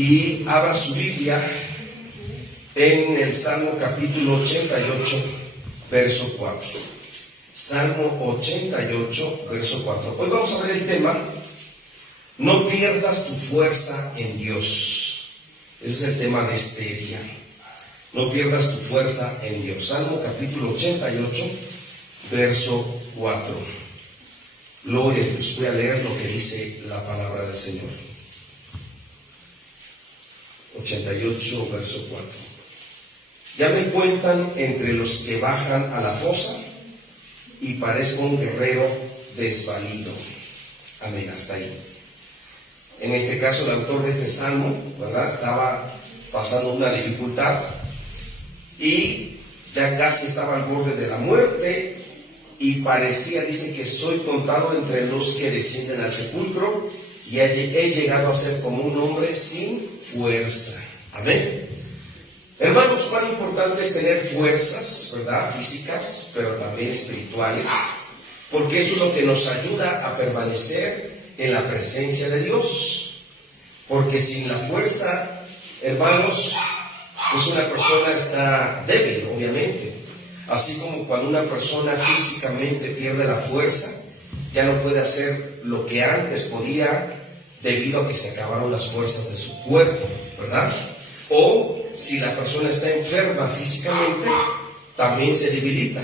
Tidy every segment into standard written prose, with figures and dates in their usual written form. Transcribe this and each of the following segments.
y abra su Biblia en el Salmo capítulo 88, verso 4. Salmo 88, verso 4. Hoy vamos a ver el tema: no pierdas tu fuerza en Dios. Ese es el tema de este día. No pierdas tu fuerza en Dios. Salmo capítulo 88, verso 4. Gloria a Dios. Voy a leer lo que dice la palabra del Señor. 88, verso 4. Ya me cuentan entre los que bajan a la fosa y parezco un guerrero desvalido. Amén, hasta ahí. En este caso, el autor de este salmo, ¿verdad?, estaba pasando una dificultad y ya casi estaba al borde de la muerte y parecía, dice, que soy contado entre los que descienden al sepulcro y he llegado a ser como un hombre sin fuerza. Amén. Hermanos, cuán importante es tener fuerzas, ¿verdad?, físicas, pero también espirituales, porque eso es lo que nos ayuda a permanecer en la presencia de Dios. Porque sin la fuerza, hermanos, pues una persona está débil, obviamente. Así como cuando una persona físicamente pierde la fuerza, ya no puede hacer lo que antes podía debido a que se acabaron las fuerzas de su cuerpo, ¿verdad? O si la persona está enferma físicamente, también se debilita.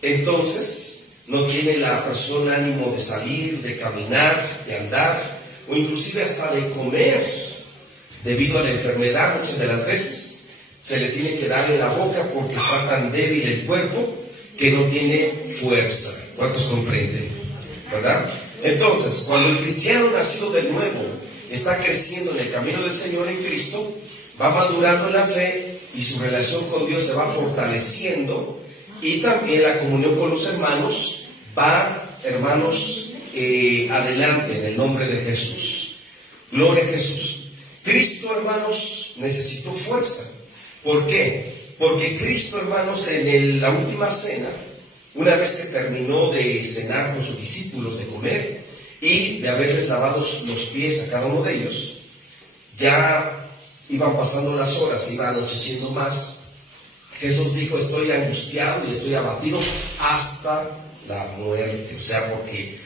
Entonces no tiene la persona ánimo de salir, de caminar, de andar, o inclusive hasta de comer, debido a la enfermedad. Muchas de las veces se le tiene que dar en la boca porque está tan débil el cuerpo que no tiene fuerza. ¿Cuántos comprenden? ¿Verdad? Entonces, cuando el cristiano nacido de nuevo está creciendo en el camino del Señor en Cristo, va madurando en la fe y su relación con Dios se va fortaleciendo, y también la comunión con los hermanos va, hermanos, adelante en el nombre de Jesús. Gloria a Jesús. Cristo, hermanos, necesitó fuerza. ¿Por qué? Porque Cristo, hermanos, en la última cena, una vez que terminó de cenar con sus discípulos, de comer y de haberles lavado los pies a cada uno de ellos, ya iban pasando las horas, iba anocheciendo más. Jesús dijo: estoy angustiado y estoy abatido hasta la muerte. O sea, porque,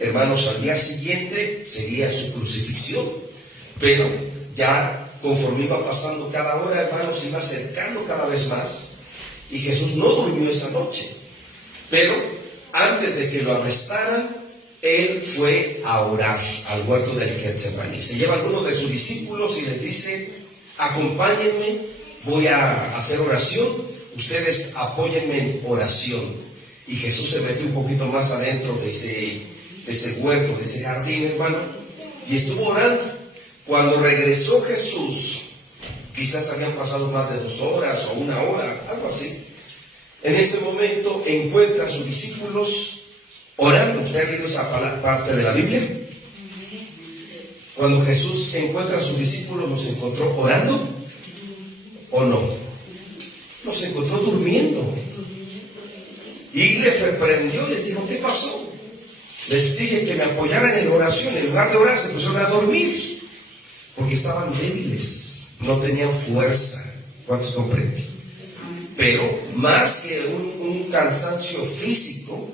hermanos, al día siguiente sería su crucifixión. Pero ya conforme iba pasando cada hora, hermanos, se iba acercando cada vez más. Y Jesús no durmió esa noche. Pero antes de que lo arrestaran, Él fue a orar al huerto del Getsemaní. Se lleva a algunos de sus discípulos y les dice: acompáñenme, voy a hacer oración, ustedes apóyenme en oración. Y Jesús se metió un poquito más adentro de ese huerto, de ese jardín, hermano, y estuvo orando. Cuando regresó Jesús, quizás habían pasado más de 2 horas o 1 hora, algo así. En ese momento encuentra a sus discípulos orando. ¿Usted ha leído esa parte de la Biblia? Cuando Jesús encuentra a sus discípulos, ¿los encontró orando o no? Los encontró durmiendo. Y les reprendió, les dijo: ¿qué pasó? Les dije que me apoyaran en oración. En lugar de orar, se pusieron a dormir, porque estaban débiles, no tenían fuerza. ¿Cuántos comprenden? Pero más que un cansancio físico,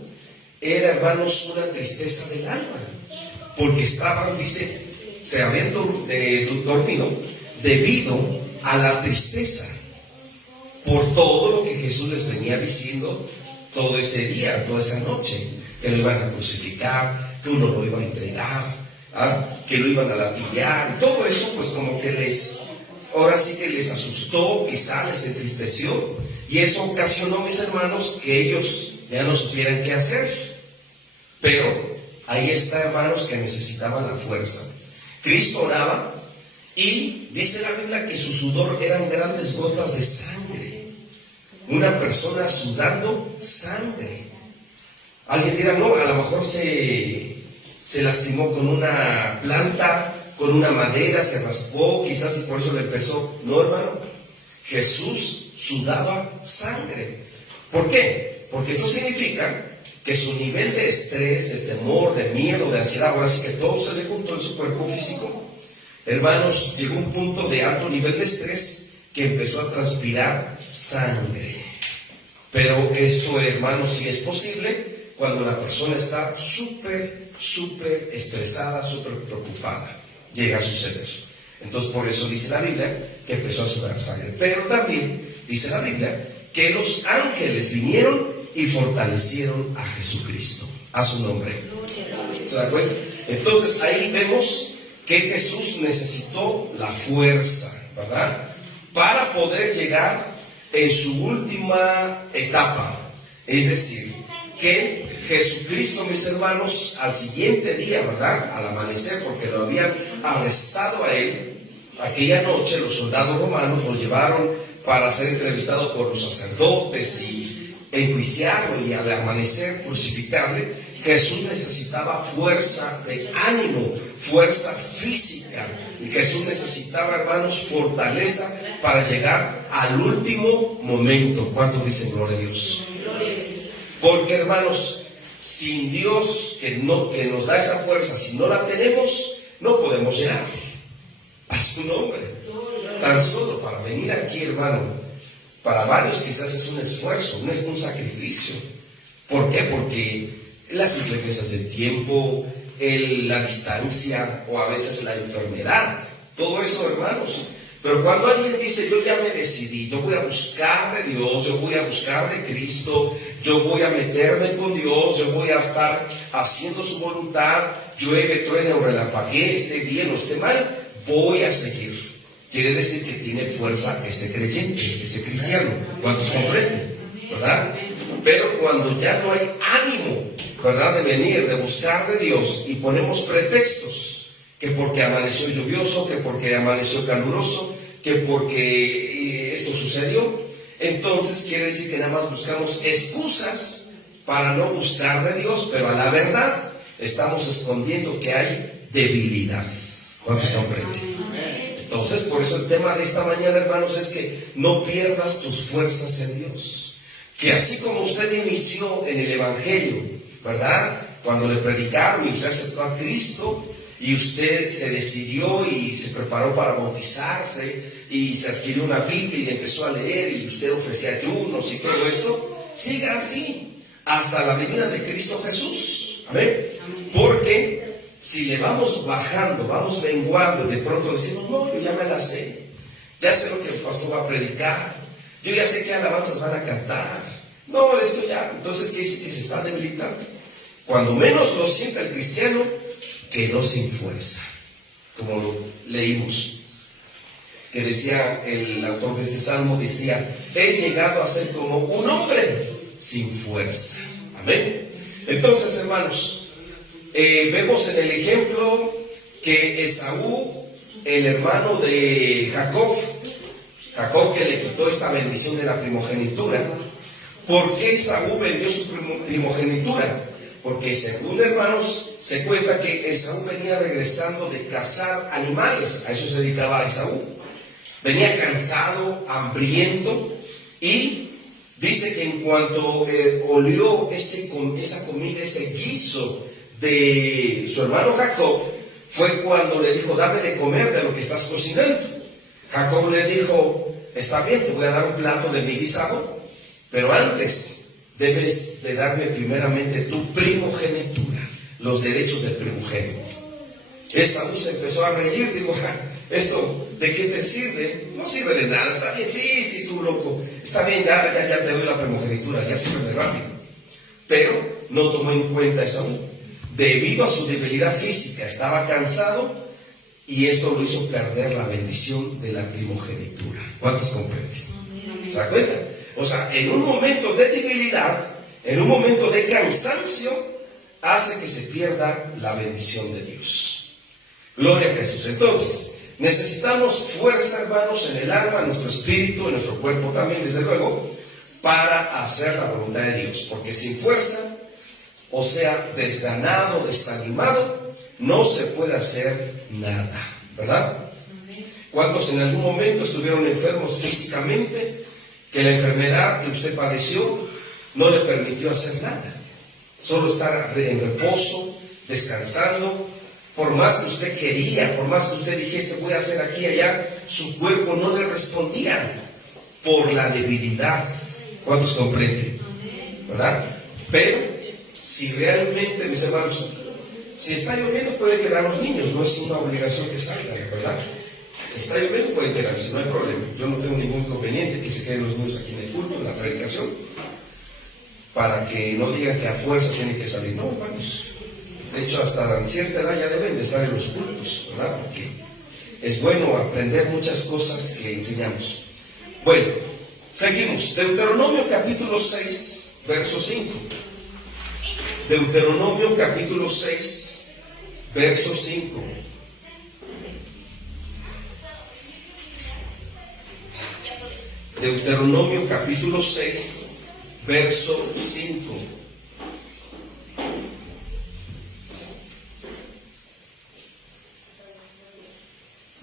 era, hermanos, una tristeza del alma, porque estaban, dice, se habían dormido debido a la tristeza por todo lo que Jesús les venía diciendo todo ese día, toda esa noche: que lo iban a crucificar, que uno lo iba a entregar, que lo iban a latillar. Todo eso, pues, como que ahora sí que les asustó, quizá les entristeció, y eso ocasionó, mis hermanos, que ellos ya no supieran qué hacer. Pero ahí está, hermanos, que necesitaban la fuerza. Cristo oraba y dice la Biblia que su sudor eran grandes gotas de sangre. Una persona sudando sangre. Alguien dirá: no, a lo mejor se lastimó con una planta, con una madera, se raspó, quizás y por eso le empezó. No, hermano, Jesús sudaba sangre. ¿Por qué? Porque esto significa que su nivel de estrés, de temor, de miedo, de ansiedad, ahora sí que todo se le juntó en su cuerpo físico, Hermanos, llegó un punto de alto nivel de estrés que empezó a transpirar sangre. Pero esto, hermanos, sí es posible cuando la persona está súper estresada, súper preocupada. Llega a suceder. Entonces, por eso dice la Biblia que empezó a sudar sangre. Pero también dice la Biblia que los ángeles vinieron y fortalecieron a Jesucristo, a su nombre. ¿Se da cuenta? Entonces, ahí vemos que Jesús necesitó la fuerza, ¿verdad?, para poder llegar en su última etapa. Es decir, que Jesucristo, mis hermanos, al siguiente día, ¿verdad?, al amanecer, porque lo habían arrestado a él, aquella noche los soldados romanos lo llevaron para ser entrevistado por los sacerdotes y enjuiciarlo, y al amanecer crucificarle. Jesús necesitaba fuerza de ánimo, fuerza física. Y Jesús necesitaba, hermanos, fortaleza para llegar al último momento. ¿Cuánto dicen gloria a Dios? Porque, hermanos, sin Dios que nos da esa fuerza, si no la tenemos, no podemos llegar a su nombre. Tan solo para venir aquí, hermano, para varios quizás es un esfuerzo, no es un sacrificio. ¿Por qué? Porque las inclemencias del tiempo, la distancia o a veces la enfermedad, todo eso, hermanos. Pero cuando alguien dice, yo ya me decidí, yo voy a buscar de Dios, yo voy a buscar de Cristo, yo voy a meterme con Dios, yo voy a estar haciendo su voluntad, llueve, truene o relampaguee, esté bien o esté mal, voy a seguir. Quiere decir que tiene fuerza ese creyente, ese cristiano. ¿Cuántos comprenden? ¿Verdad? Pero cuando ya no hay ánimo, ¿verdad?, de venir, de buscar de Dios, y ponemos pretextos, que porque amaneció lluvioso, que porque amaneció caluroso, que porque esto sucedió, entonces quiere decir que nada más buscamos excusas para no buscar de Dios, pero a la verdad estamos escondiendo que hay debilidad. ¿Cuántos comprenden? Entonces, por eso el tema de esta mañana, hermanos, es que no pierdas tus fuerzas en Dios. Que así como usted inició en el Evangelio, ¿verdad?, cuando le predicaron y usted aceptó a Cristo, y usted se decidió y se preparó para bautizarse, y se adquirió una Biblia y empezó a leer, y usted ofrecía ayunos y todo esto, siga así hasta la venida de Cristo Jesús. Amén. Porque si le vamos bajando, vamos menguando, de pronto decimos, no, yo ya me la sé, ya sé lo que el pastor va a predicar, yo ya sé qué alabanzas van a cantar, no, esto ya, entonces ¿qué dice? Que se está debilitando. Cuando menos lo sienta el cristiano, quedó sin fuerza, como lo leímos, que decía el autor de este salmo, decía, he llegado a ser como un hombre sin fuerza. Amén. Entonces, hermanos, vemos en el ejemplo que Esaú, el hermano de Jacob que le quitó esta bendición de la primogenitura. ¿Por qué Esaú vendió su primogenitura? Porque según, hermanos, se cuenta que Esaú venía regresando de cazar animales. A eso se dedicaba Esaú. Venía cansado, hambriento, y dice que en cuanto olió esa comida, ese guiso de su hermano Jacob, fue cuando le dijo, dame de comer de lo que estás cocinando. Jacob le dijo, está bien, te voy a dar un plato de mi guisado, pero antes debes de darme primeramente tu primogenitura, los derechos del primogénito. Esaú se empezó a reír, dijo, ¿esto de qué te sirve? No sirve de nada, está bien, sí, tú loco, está bien, ya te doy la primogenitura, ya sirve rápido. Pero no tomó en cuenta Esaú, debido a su debilidad física, estaba cansado, y esto lo hizo perder la bendición de la primogenitura. ¿Cuántos comprenden? ¿Se da cuenta? O sea, en un momento de debilidad, en un momento de cansancio, hace que se pierda la bendición de Dios. Gloria a Jesús. Entonces, necesitamos fuerza, hermanos, en el alma, en nuestro espíritu, en nuestro cuerpo también, desde luego, para hacer la voluntad de Dios. Porque sin fuerza, o sea, desganado, desanimado, no se puede hacer nada, ¿verdad? ¿Cuántos en algún momento estuvieron enfermos físicamente, que la enfermedad que usted padeció no le permitió hacer nada? Solo estar en reposo, descansando, Por más que usted quería, por más que usted dijese voy a hacer aquí y allá, su cuerpo no le respondía por la debilidad. ¿Cuántos comprenden? ¿Verdad? Pero si realmente, mis hermanos, si está lloviendo pueden quedar los niños, no es una obligación que salgan, ¿verdad? Si está lloviendo pueden quedarse, no hay problema. Yo no tengo ningún inconveniente que se queden los niños aquí en el culto, en la predicación, para que no digan que a fuerza tienen que salir. No, hermanos. De hecho, hasta en cierta edad ya deben de estar en los cultos, ¿verdad? Porque es bueno aprender muchas cosas que enseñamos. Bueno, seguimos. Deuteronomio capítulo 6, verso 5. Deuteronomio capítulo 6, verso 5. Deuteronomio capítulo 6, verso 5.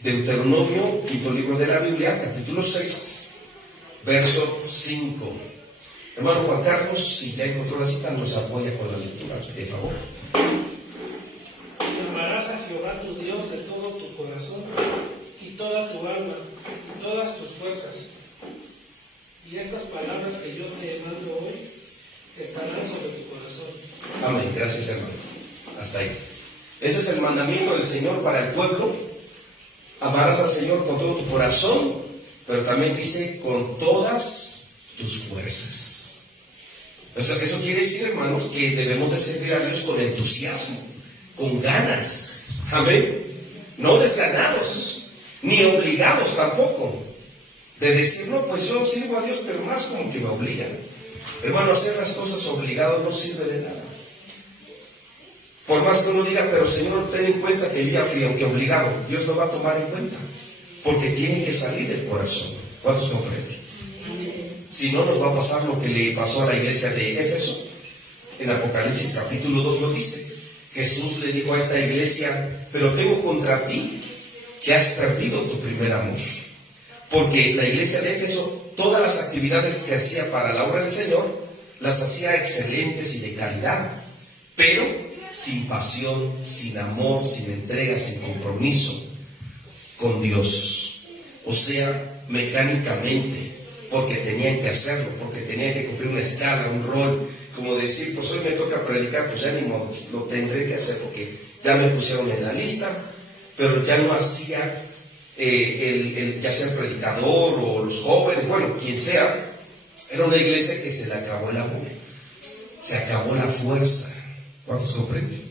Deuteronomio, quinto libro de la Biblia, capítulo 6, verso 5. Hermano Juan Carlos, si ya encontró la cita, nos apoya con la lectura, de favor. Amarás a Jehová tu Dios de todo tu corazón y toda tu alma y todas tus fuerzas. Y estas palabras que yo te mando hoy estarán sobre tu corazón. Amén, gracias hermano. Hasta ahí. Ese es el mandamiento del Señor para el pueblo. Amarás al Señor con todo tu corazón, pero también dice con todas tus fuerzas. Eso quiere decir, hermanos, que debemos de servir a Dios con entusiasmo, con ganas. Amén. No desganados, ni obligados tampoco. De decir, no, pues yo sirvo a Dios, pero más como que me obligan. Hermano, hacer las cosas obligados no sirve de nada. Por más que uno diga, pero Señor, ten en cuenta que yo ya fui, aunque obligado, Dios lo va a tomar en cuenta, porque tiene que salir del corazón. ¿Cuántos comprenden? Si no, nos va a pasar lo que le pasó a la iglesia de Éfeso. En Apocalipsis capítulo 2 lo dice. Jesús le dijo a esta iglesia, pero tengo contra ti que has perdido tu primer amor. Porque la iglesia de Éfeso, todas las actividades que hacía para la obra del Señor, las hacía excelentes y de calidad, pero sin pasión, sin amor, sin entrega, sin compromiso con Dios. O sea, mecánicamente, porque tenían que hacerlo, porque tenían que cumplir una escala, un rol, como decir, pues hoy me toca predicar, pues ya ni modo, lo tendré que hacer porque ya me pusieron en la lista, pero ya no hacía ya sea el predicador o los jóvenes, bueno, quien sea. Era una iglesia que se le acabó el amor, se acabó la fuerza. ¿Cuántos comprenden?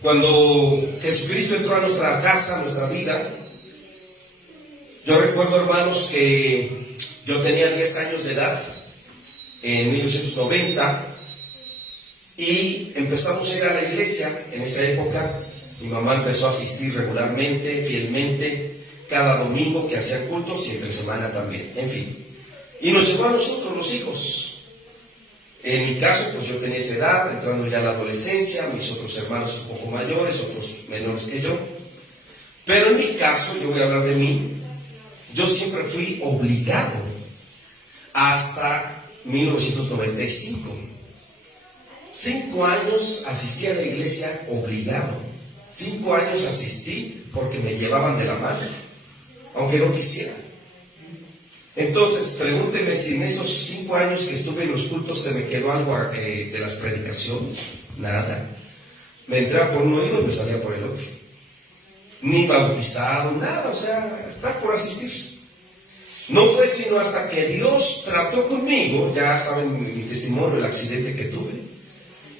Cuando Jesucristo entró a nuestra casa, a nuestra vida, yo recuerdo, hermanos, que yo tenía 10 años de edad en 1990 y empezamos a ir a la iglesia. En esa época mi mamá empezó a asistir regularmente, fielmente, cada domingo que hacía cultos y entre semana también, en fin. Y nos llevó a nosotros los hijos. En mi caso, pues yo tenía esa edad, entrando ya a la adolescencia, mis otros hermanos un poco mayores, otros menores que yo. Pero en mi caso, yo voy a hablar de mí, yo siempre fui obligado hasta 1995. 5 años asistí a la iglesia obligado. 5 años asistí porque me llevaban de la mano, aunque no quisiera. Entonces, pregúnteme si en esos 5 años que estuve en los cultos se me quedó algo de las predicaciones. Nada. Me entraba por un oído y me salía por el otro. Ni bautizado, nada, o sea, está por asistir. No fue sino hasta que Dios trató conmigo, ya saben mi testimonio, el accidente que tuve.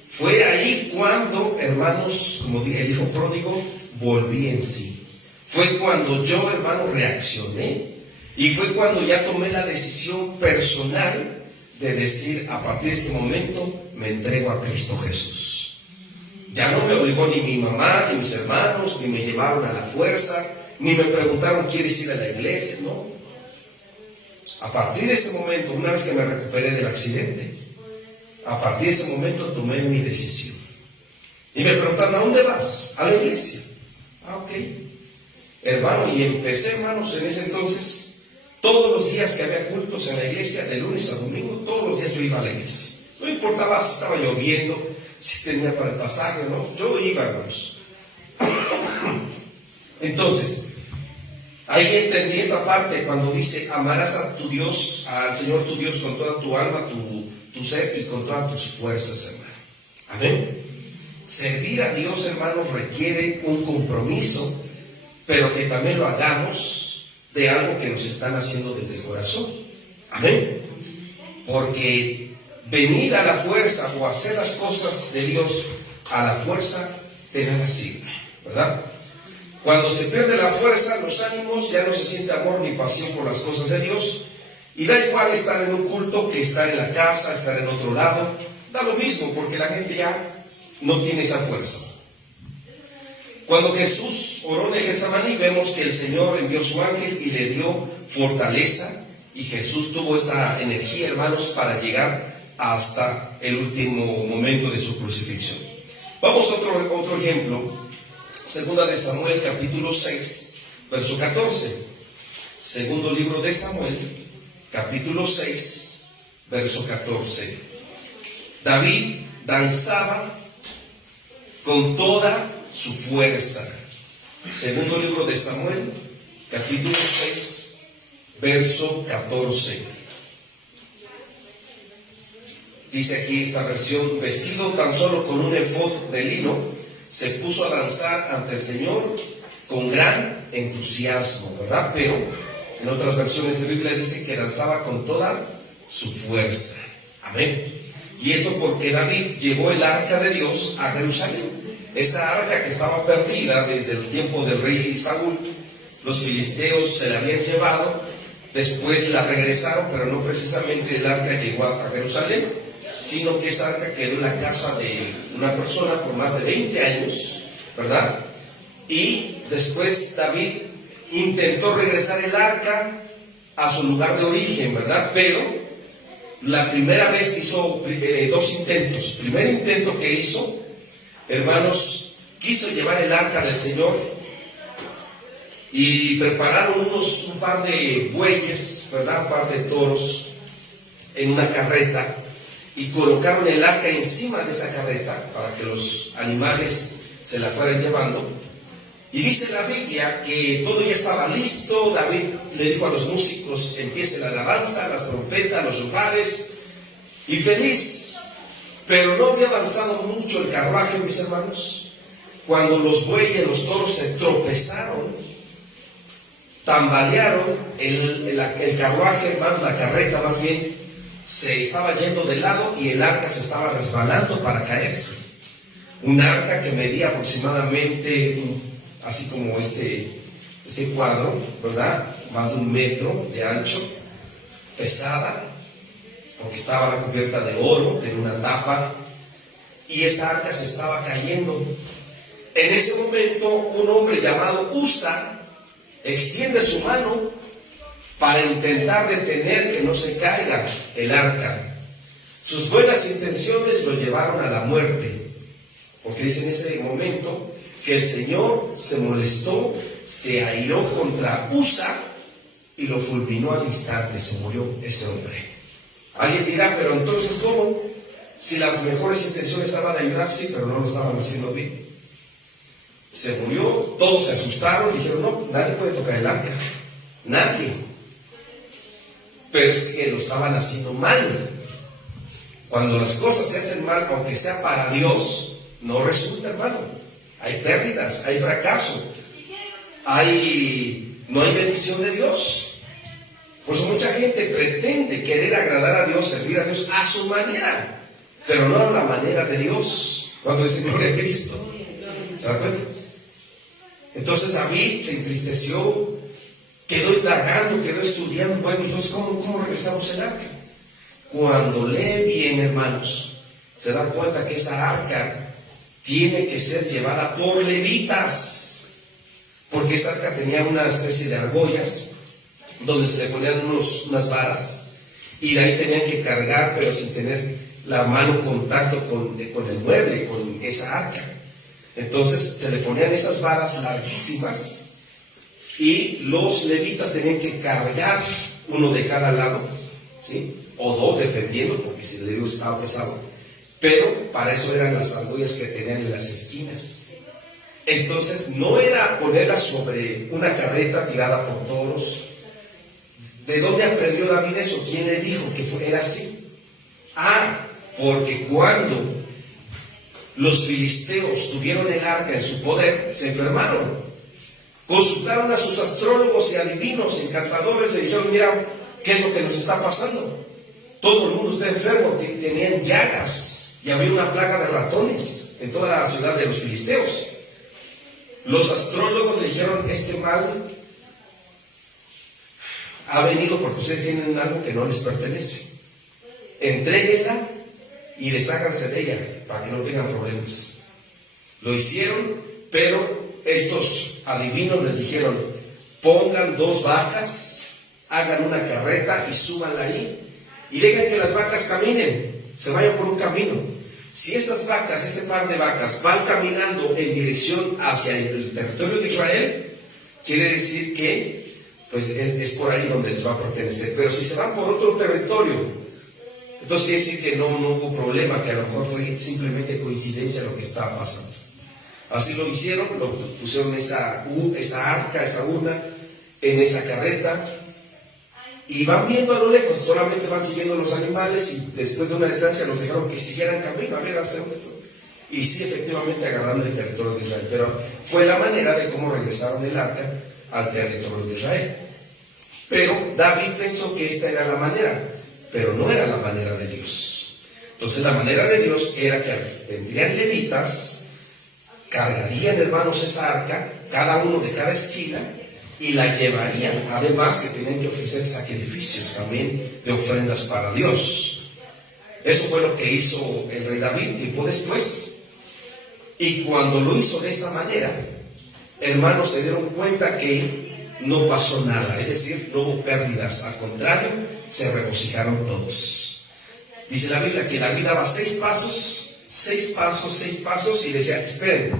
Fue ahí cuando, hermanos, como dije, el hijo pródigo, volví en sí. Fue cuando yo, hermano, reaccioné. Y fue cuando ya tomé la decisión personal de decir, a partir de este momento, me entrego a Cristo Jesús. Ya no me obligó ni mi mamá, ni mis hermanos, ni me llevaron a la fuerza, ni me preguntaron, ¿quieres ir a la iglesia? No. A partir de ese momento, una vez que me recuperé del accidente, a partir de ese momento tomé mi decisión. Y me preguntaron, ¿a dónde vas? A la iglesia. Ah, ok. Hermano, y empecé, hermanos, en ese entonces, todos los días que había cultos en la iglesia, de lunes a domingo, todos los días yo iba a la iglesia. No importaba si estaba lloviendo, sí tenía para el pasaje, ¿no? Yo iba, hermanos. Entonces, ahí entendí esta parte cuando dice: amarás a tu Dios, al Señor tu Dios, con toda tu alma, tu ser y con todas tus fuerzas, hermano. Amén. Servir a Dios, hermanos, requiere un compromiso, pero que también lo hagamos de algo que nos están haciendo desde el corazón. Amén. Porque venir a la fuerza o hacer las cosas de Dios a la fuerza de nada sirve, ¿verdad? Cuando se pierde la fuerza, los ánimos, ya no se siente amor ni pasión por las cosas de Dios, y da igual estar en un culto que estar en la casa, estar en otro lado, da lo mismo, porque la gente ya no tiene esa fuerza. Cuando Jesús oró en el Getsemaní, vemos que el Señor envió su ángel y le dio fortaleza, y Jesús tuvo esta energía, hermanos, para llegar hasta el último momento de su crucifixión. Vamos a otro ejemplo. Segunda de Samuel, capítulo 6, verso 14. Segundo libro de Samuel, capítulo 6, verso 14. David danzaba con toda su fuerza. Segundo libro de Samuel, capítulo 6, verso 14. Dice aquí esta versión: vestido tan solo con un efod de lino, se puso a danzar ante el Señor con gran entusiasmo, ¿verdad? Pero en otras versiones de Biblia dice que danzaba con toda su fuerza. Amén. Y esto porque David llevó el arca de Dios a Jerusalén. Esa arca que estaba perdida desde el tiempo del rey Saúl, los filisteos se la habían llevado, después la regresaron, pero no precisamente el arca llegó hasta Jerusalén, sino que esa arca quedó en la casa de una persona por más de 20 años, ¿verdad? Y después David intentó regresar el arca a su lugar de origen, ¿verdad? Pero la primera vez hizo dos intentos. Primer intento que hizo, hermanos, quiso llevar el arca del Señor y prepararon un par de bueyes, ¿verdad? Un par de toros en una carreta, y colocaron el arca encima de esa carreta para que los animales se la fueran llevando. Y dice la Biblia que todo ya estaba listo. David le dijo a los músicos: empiece la alabanza, las trompetas, los shofales, y feliz. Pero no había avanzado mucho el carruaje, mis hermanos, cuando los bueyes, los toros se tropezaron, tambalearon, el carruaje, hermanos, la carreta más bien, se estaba yendo de lado y el arca se estaba resbalando para caerse. Un arca que medía aproximadamente, así como este cuadro, ¿verdad? Más de 1 metro de ancho, pesada, porque estaba cubierta de oro, tenía una tapa, y esa arca se estaba cayendo. En ese momento, un hombre llamado Usa extiende su mano para intentar detener que no se caiga el arca. Sus buenas intenciones lo llevaron a la muerte, porque dice en ese momento que el Señor se molestó, se airó contra Usa y lo fulminó al instante. Se murió ese hombre. Alguien dirá: pero entonces ¿cómo? Si las mejores intenciones estaban de ayudar, sí, pero no lo estaban haciendo bien. Se murió, todos se asustaron, dijeron: no, nadie puede tocar el arca, nadie. Pero es que lo estaban haciendo mal. Cuando las cosas se hacen mal, aunque sea para Dios, no resulta, hermano. Hay pérdidas, hay fracaso, no hay bendición de Dios. Por eso mucha gente pretende querer agradar a Dios, servir a Dios a su manera, pero no a la manera de Dios. Cuando dice gloria a Cristo, ¿se da cuenta? Entonces David se entristeció, quedó indagando, quedó estudiando. Bueno, entonces ¿cómo regresamos el arca? Cuando lee bien, hermanos, se da cuenta que esa arca tiene que ser llevada por levitas, porque esa arca tenía una especie de argollas donde se le ponían unas varas, y de ahí tenían que cargar, pero sin tener la mano contacto con el mueble, con esa arca. Entonces se le ponían esas varas larguísimas, y los levitas tenían que cargar uno de cada lado, ¿sí? O dos, dependiendo, porque si le digo estaba pesado. pero para eso eran las argollas que tenían en las esquinas. Entonces no era ponerla sobre una carreta tirada por toros. ¿De dónde aprendió David eso? ¿Quién le dijo que era así? Porque cuando los filisteos tuvieron el arca en su poder, se enfermaron. Consultaron a sus astrólogos y adivinos, encantadores, le dijeron: mira, ¿qué es lo que nos está pasando? Todo el mundo está enfermo, tenían llagas y había una plaga de ratones en toda la ciudad de los filisteos. Los astrólogos le dijeron: este mal ha venido porque ustedes tienen algo que no les pertenece. Entréguenla y desháganse de ella para que no tengan problemas. Lo hicieron, pero estos adivinos les dijeron: pongan 2 vacas, hagan una carreta y súbanla ahí y dejen que las vacas caminen, se vayan por un camino. Si esas vacas, ese par de vacas, van caminando en dirección hacia el territorio de Israel, quiere decir que pues es por ahí donde les va a pertenecer. Pero si se van por otro territorio, entonces quiere decir que no hubo problema, que a lo mejor fue simplemente coincidencia lo que estaba pasando. Así lo hicieron, lo pusieron esa arca, esa urna, en esa carreta, y van viendo a lo lejos, solamente van siguiendo los animales, y después de una distancia los dejaron que siguieran camino, a ver hacia dónde fue. Y sí, efectivamente agarraron el territorio de Israel, pero fue la manera de cómo regresaron el arca al territorio de Israel. Pero David pensó que esta era la manera, pero no era la manera de Dios. Entonces la manera de Dios era que vendrían levitas, cargarían, hermanos, esa arca, cada uno de cada esquina, y la llevarían. Además que tenían que ofrecer sacrificios también de ofrendas para Dios. Eso fue lo que hizo el rey David tiempo después. Y cuando lo hizo de esa manera, hermanos, se dieron cuenta que no pasó nada, es decir, no hubo pérdidas, al contrario, se regocijaron todos. Dice la Biblia que David daba 6 pasos y decía: esperen,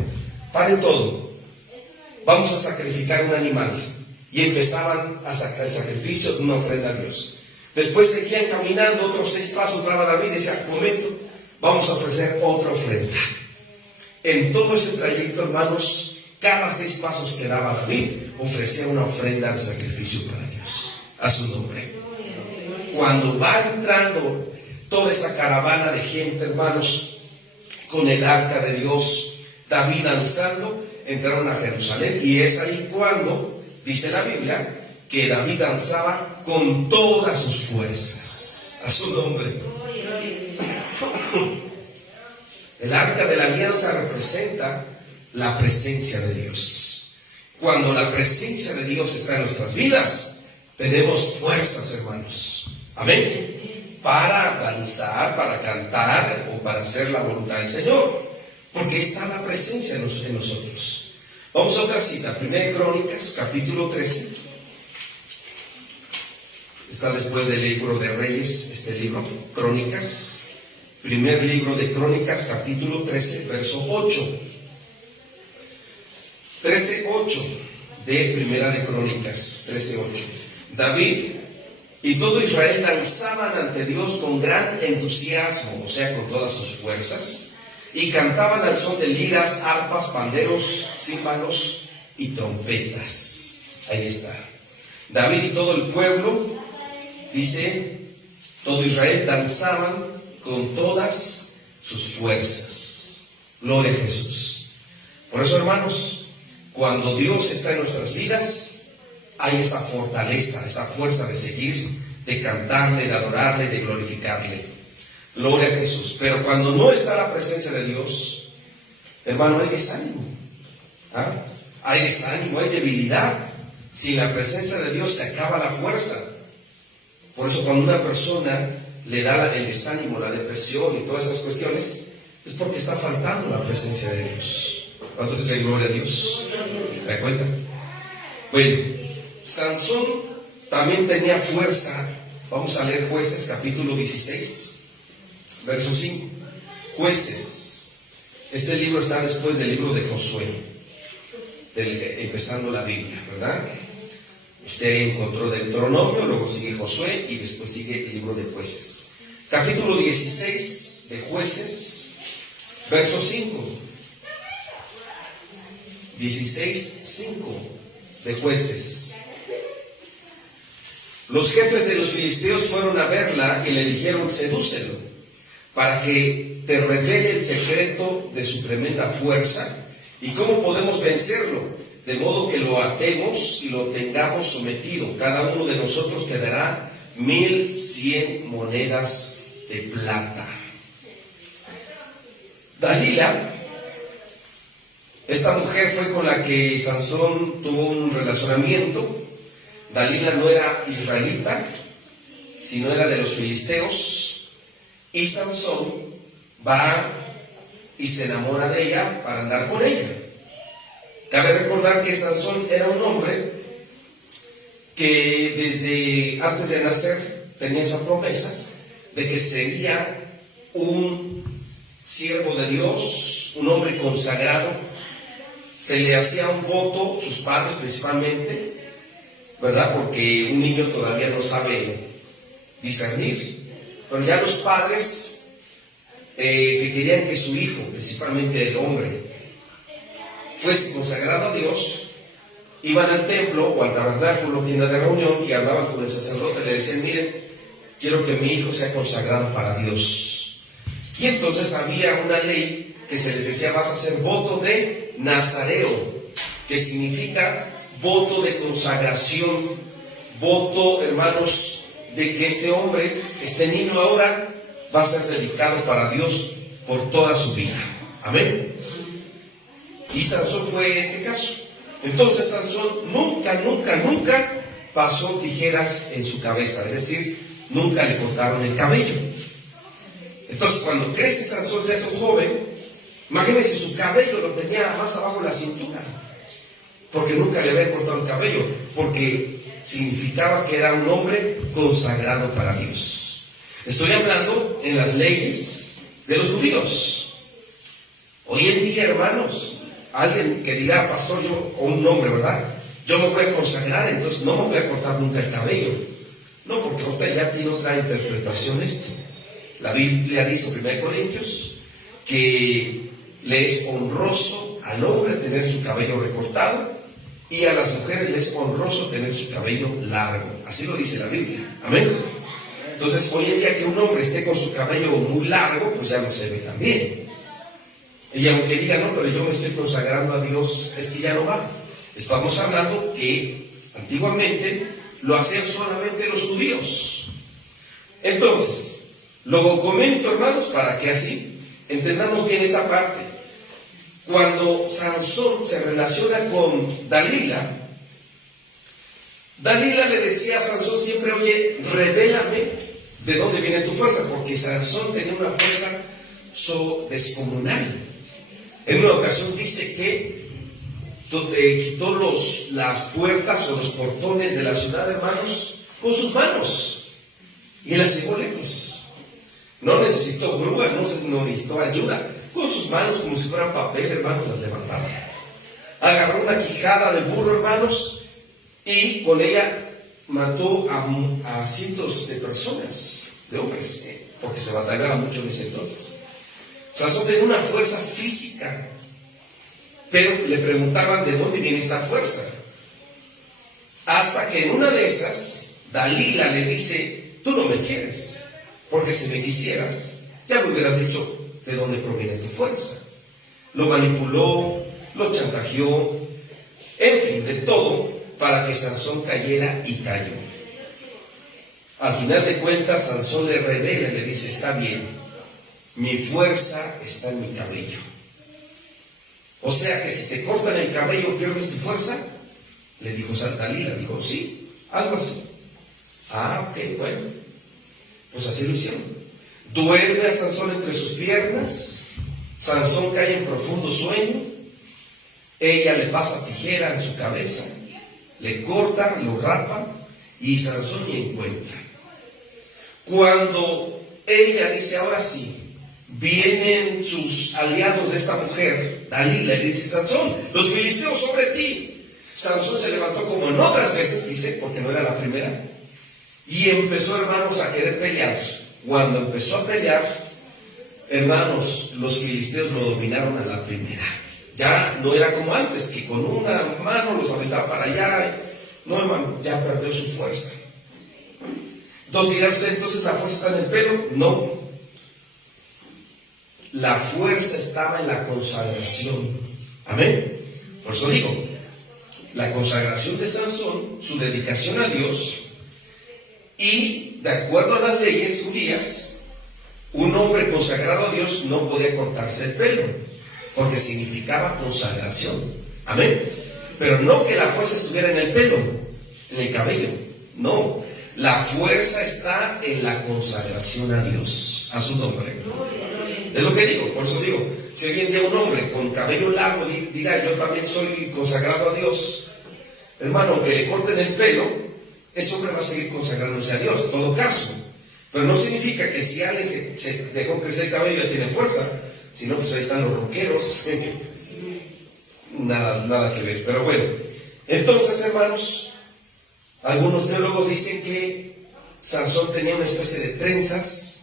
paren todo, vamos a sacrificar un animal. Y empezaban a sacar el sacrificio de una ofrenda a Dios. Después seguían caminando, otros 6 pasos daba David y decía: momento, vamos a ofrecer otra ofrenda. En todo ese trayecto, hermanos, cada 6 pasos que daba David, ofrecía una ofrenda de sacrificio para Dios, a su nombre. Cuando va entrando toda esa caravana de gente, hermanos, con el arca de Dios, David danzando, entraron a Jerusalén, y es ahí cuando dice la Biblia que David danzaba con todas sus fuerzas, a su nombre. El arca de la alianza representa la presencia de Dios. Cuando la presencia de Dios está en nuestras vidas, tenemos fuerzas, hermanos. Amén. Para danzar, para cantar o para hacer la voluntad del Señor, porque está la presencia en nosotros. Vamos a otra cita, 1 Crónicas, capítulo 13. Está después del libro de Reyes, este libro, Crónicas. Primer libro de Crónicas, capítulo 13, verso 8. 13:8 de Primera de Crónicas, 13:8. David y todo Israel danzaban ante Dios con gran entusiasmo, o sea, con todas sus fuerzas, y cantaban al son de liras, arpas, panderos, címbalos y trompetas. Ahí está. David y todo el pueblo, dice, todo Israel danzaban con todas sus fuerzas. Gloria a Jesús. Por eso, hermanos, cuando Dios está en nuestras vidas, hay esa fortaleza, esa fuerza de seguir, de cantarle, de adorarle, de glorificarle. Gloria a Jesús. Pero cuando no está la presencia de Dios, hermano, hay desánimo. Hay desánimo, hay debilidad. Sin la presencia de Dios se acaba la fuerza. Por eso cuando una persona le da el desánimo, la depresión y todas esas cuestiones, es porque está faltando la presencia de Dios. ¿Cuántos dicen gloria a Dios? ¿Te das cuenta? Bueno, Sansón también tenía fuerza. Vamos a leer Jueces capítulo 16, verso 5. Jueces. Este libro está después del libro de Josué, empezando la Biblia, ¿verdad? Usted encontró Deuteronomio, luego sigue Josué y después sigue el libro de Jueces. capítulo 16 de Jueces, verso 5. 16:5 de Jueces. Los jefes de los filisteos fueron a verla y le dijeron: sedúcelo, para que te revele el secreto de su tremenda fuerza y cómo podemos vencerlo, de modo que lo atemos y lo tengamos sometido. Cada uno de nosotros te dará 1,100 monedas de plata. Dalila, esta mujer fue con la que Sansón tuvo un relacionamiento. Dalila no era israelita, sino era de los filisteos. Y Sansón va y se enamora de ella para andar con ella. Cabe recordar que Sansón era un hombre que desde antes de nacer tenía esa promesa de que sería un siervo de Dios, un hombre consagrado. Se le hacía un voto, sus padres principalmente, ¿verdad? Porque un niño todavía no sabe discernir. Pero ya los padres que querían que su hijo, principalmente el hombre, fuese consagrado a Dios, iban al templo o al tabernáculo, tienda de reunión, y hablaban con el sacerdote, le decían: miren, quiero que mi hijo sea consagrado para Dios. Y entonces había una ley que se les decía: vas a hacer voto de nazareo, que significa voto de consagración, voto, hermanos, de que este hombre, este niño ahora, va a ser dedicado para Dios por toda su vida. Amén. Y Sansón fue este caso. Entonces Sansón nunca pasó tijeras en su cabeza, es decir, nunca le cortaron el cabello. Entonces cuando crece Sansón, ya es un joven, imagínense, su cabello lo tenía más abajo de la cintura, porque nunca le había cortado el cabello, porque significaba que era un hombre consagrado para Dios. Estoy hablando en las leyes de los judíos. Hoy en día, hermanos, alguien que dirá: pastor, yo, o un hombre, ¿verdad? Yo me voy a consagrar, entonces no me voy a cortar nunca el cabello. No, porque ahorita ya tiene otra interpretación esto. La Biblia dice en 1 Corintios que le es honroso al hombre tener su cabello recortado, y a las mujeres les es honroso tener su cabello largo. Así lo dice la Biblia. Amén. Entonces, hoy en día que un hombre esté con su cabello muy largo, pues ya no se ve tan bien. Y aunque diga: no, pero yo me estoy consagrando a Dios, es que ya no va. Estamos hablando que antiguamente lo hacían solamente los judíos. Entonces, lo comento, hermanos, para que así entendamos bien esa parte. Cuando Sansón se relaciona con Dalila, Dalila le decía a Sansón siempre: oye, revélame de dónde viene tu fuerza, porque Sansón tenía una fuerza descomunal. En una ocasión dice que quitó las puertas o los portones de la ciudad, hermanos, con sus manos, y las llevó lejos. No necesitó grúa, no necesitó ayuda. Con sus manos, como si fueran papel, hermanos, las levantaba. Agarró una quijada de burro, hermanos, y con ella mató a cientos de personas, de hombres, porque se batallaba mucho en ese entonces. Sansón tenía una fuerza física, pero le preguntaban de dónde viene esta fuerza. Hasta que en una de esas, Dalila le dice: tú no me quieres, porque si me quisieras, ya me hubieras dicho de dónde proviene tu fuerza. Lo manipuló, lo chantajeó, en fin, de todo, para que Sansón cayera, y cayó. Al final de cuentas, Sansón le revela y le dice: está bien, mi fuerza está en mi cabello. O sea que si te cortan el cabello, ¿pierdes tu fuerza? Le dijo Dalila. Dijo: sí, algo así. Ah, ok, bueno, pues así lo hicieron. Duerme a Sansón entre sus piernas. Sansón cae en profundo sueño. Ella le pasa tijera en su cabeza, le corta, lo rapa, y Sansón ni en cuenta. Cuando ella dice: ahora sí, vienen sus aliados de esta mujer, Dalila, y le dice: Sansón, los filisteos sobre ti. Sansón se levantó como en otras veces, dice, porque no era la primera, y empezó, hermanos, a querer pelear. cuando empezó a pelear, hermanos, los filisteos lo dominaron a la primera. Ya no era como antes, que con una mano los aventaba para allá. No, hermano, ya perdió su fuerza. Entonces dirá usted, entonces la fuerza está en el pelo. No. La fuerza estaba en la consagración. Amén. Por eso digo, la consagración de Sansón, su dedicación a Dios, y de acuerdo a las leyes judías, un hombre consagrado a Dios no podía cortarse el pelo, porque significaba consagración. Amén. Pero no que la fuerza estuviera en el pelo, en el cabello. No, la fuerza está en la consagración a Dios, a su nombre. Es lo que digo, por eso digo, si hoy en día un hombre con cabello largo diga, yo también soy consagrado a Dios, hermano, aunque le corten el pelo, ese hombre va a seguir consagrándose a Dios, en todo caso. Pero no significa que si alguien se dejó crecer el cabello ya tiene fuerza, sino pues ahí están los rockeros. Nada que ver. Pero bueno, entonces, hermanos, algunos teólogos dicen que Sansón tenía una especie de trenzas,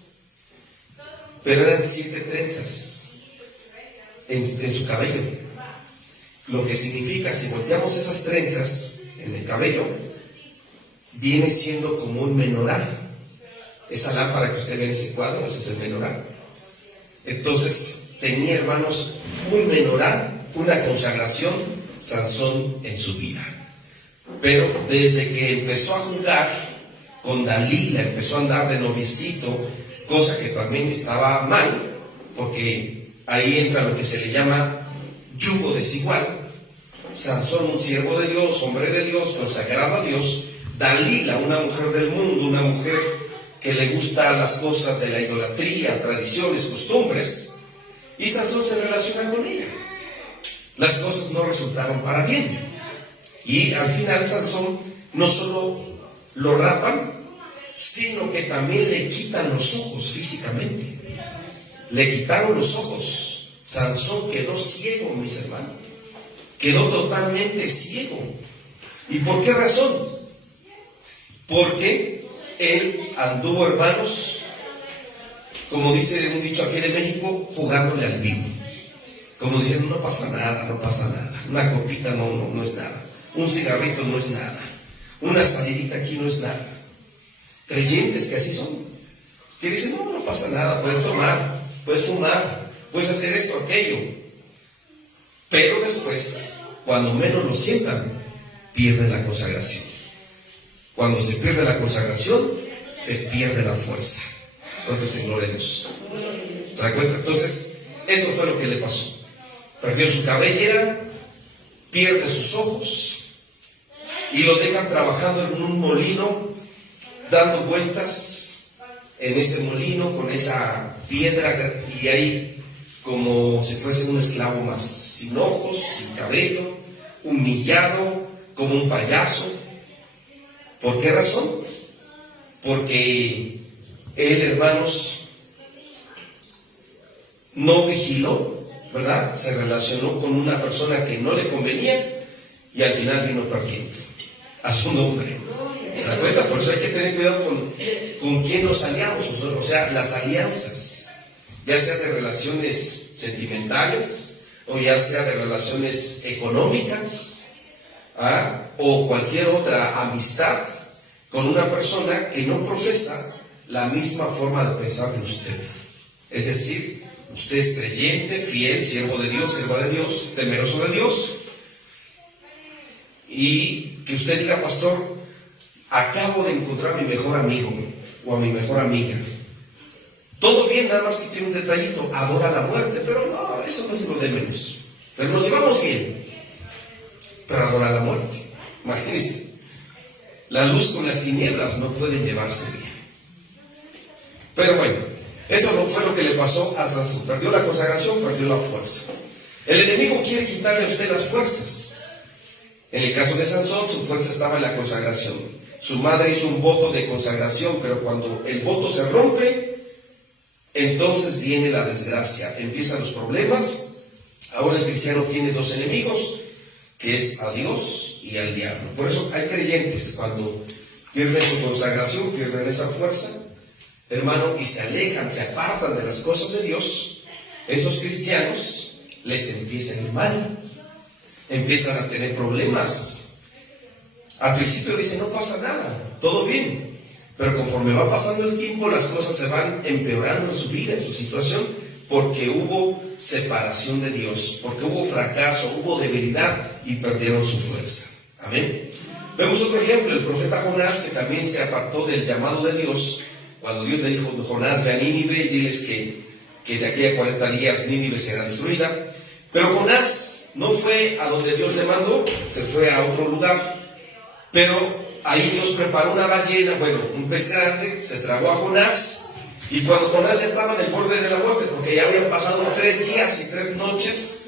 pero eran 7 trenzas en su cabello. Lo que significa, si volteamos esas trenzas en el cabello, viene siendo como un menorá. Esa lámpara que usted ve en ese cuadro, ese es el menorá. Entonces, tenía, hermanos, un menorá, una consagración, Sansón en su vida. Pero desde que empezó a jugar con Dalila, empezó a andar de noviecito, cosa que también estaba mal, porque ahí entra lo que se le llama yugo desigual. Sansón, un siervo de Dios, hombre de Dios, consagrado a Dios. Dalila, una mujer del mundo, una mujer que le gustan las cosas de la idolatría, tradiciones, costumbres, y Sansón se relaciona con ella. Las cosas no resultaron para bien, y al final Sansón no solo lo rapan, sino que también le quitan los ojos físicamente. Le quitaron los ojos. Sansón quedó ciego, mis hermanos, quedó totalmente ciego. ¿Y por qué razón? Porque él anduvo, hermanos, como dice un dicho aquí de México, jugándole al vivo. Como diciendo, no pasa nada, no pasa nada. Una copita no es nada. Un cigarrito no es nada. Una salidita aquí no es nada. Creyentes que así son, que dicen, no pasa nada, puedes tomar, puedes fumar, puedes hacer esto, aquello. Pero después, cuando menos lo sientan, pierden la consagración. Cuando se pierde la consagración, se pierde la fuerza. Entonces, gloria a Dios. ¿Se da cuenta? Entonces, esto fue lo que le pasó. Perdió su cabellera, pierde sus ojos, y lo dejan trabajando en un molino, dando vueltas en ese molino con esa piedra, y ahí como si fuese un esclavo más, sin ojos, sin cabello, humillado como un payaso. ¿Por qué razón? Porque él, hermanos, no vigiló, ¿verdad? Se relacionó con una persona que no le convenía y al final vino perdiendo a su nombre. ¿Se da cuenta? Por eso hay que tener cuidado con quién nos aliamos, o sea, las alianzas, ya sea de relaciones sentimentales o ya sea de relaciones económicas, o cualquier otra amistad con una persona que no profesa la misma forma de pensar que usted. Es decir, usted es creyente, fiel, siervo de Dios, sierva de Dios, temeroso de Dios, y que usted diga, pastor, acabo de encontrar a mi mejor amigo o a mi mejor amiga. Todo bien, nada más que tiene un detallito, adora la muerte, pero no, eso no es lo de menos. Pero nos llevamos bien, pero adora la muerte. Imagínense, la luz con las tinieblas no pueden llevarse bien. Pero bueno, esto fue lo que le pasó a Sansón. Perdió la consagración, perdió la fuerza. El enemigo quiere quitarle a usted las fuerzas. En el caso de Sansón, su fuerza estaba en la consagración. Su madre hizo un voto de consagración, pero cuando el voto se rompe, entonces viene la desgracia, empiezan los problemas. Ahora el cristiano tiene dos enemigos, que es a Dios y al diablo. Por eso hay creyentes, cuando pierden su consagración, pierden esa fuerza, hermano, y se alejan, se apartan de las cosas de Dios, esos cristianos les empieza a ir mal, empiezan a tener problemas. Al principio dicen, no pasa nada, todo bien, pero conforme va pasando el tiempo, las cosas se van empeorando en su vida, en su situación, porque hubo separación de Dios, porque hubo fracaso, hubo debilidad y perdieron su fuerza. Amén. Vemos otro ejemplo, el profeta Jonás, que también se apartó del llamado de Dios, cuando Dios le dijo, Jonás, ve a Nínive y diles que de aquí a 40 días Nínive será destruida. Pero Jonás no fue a donde Dios le mandó, se fue a otro lugar. Pero ahí Dios preparó una ballena, un pez grande, se tragó a Jonás. Y cuando Jonás ya estaba en el borde de la muerte, porque ya habían pasado 3 días y 3 noches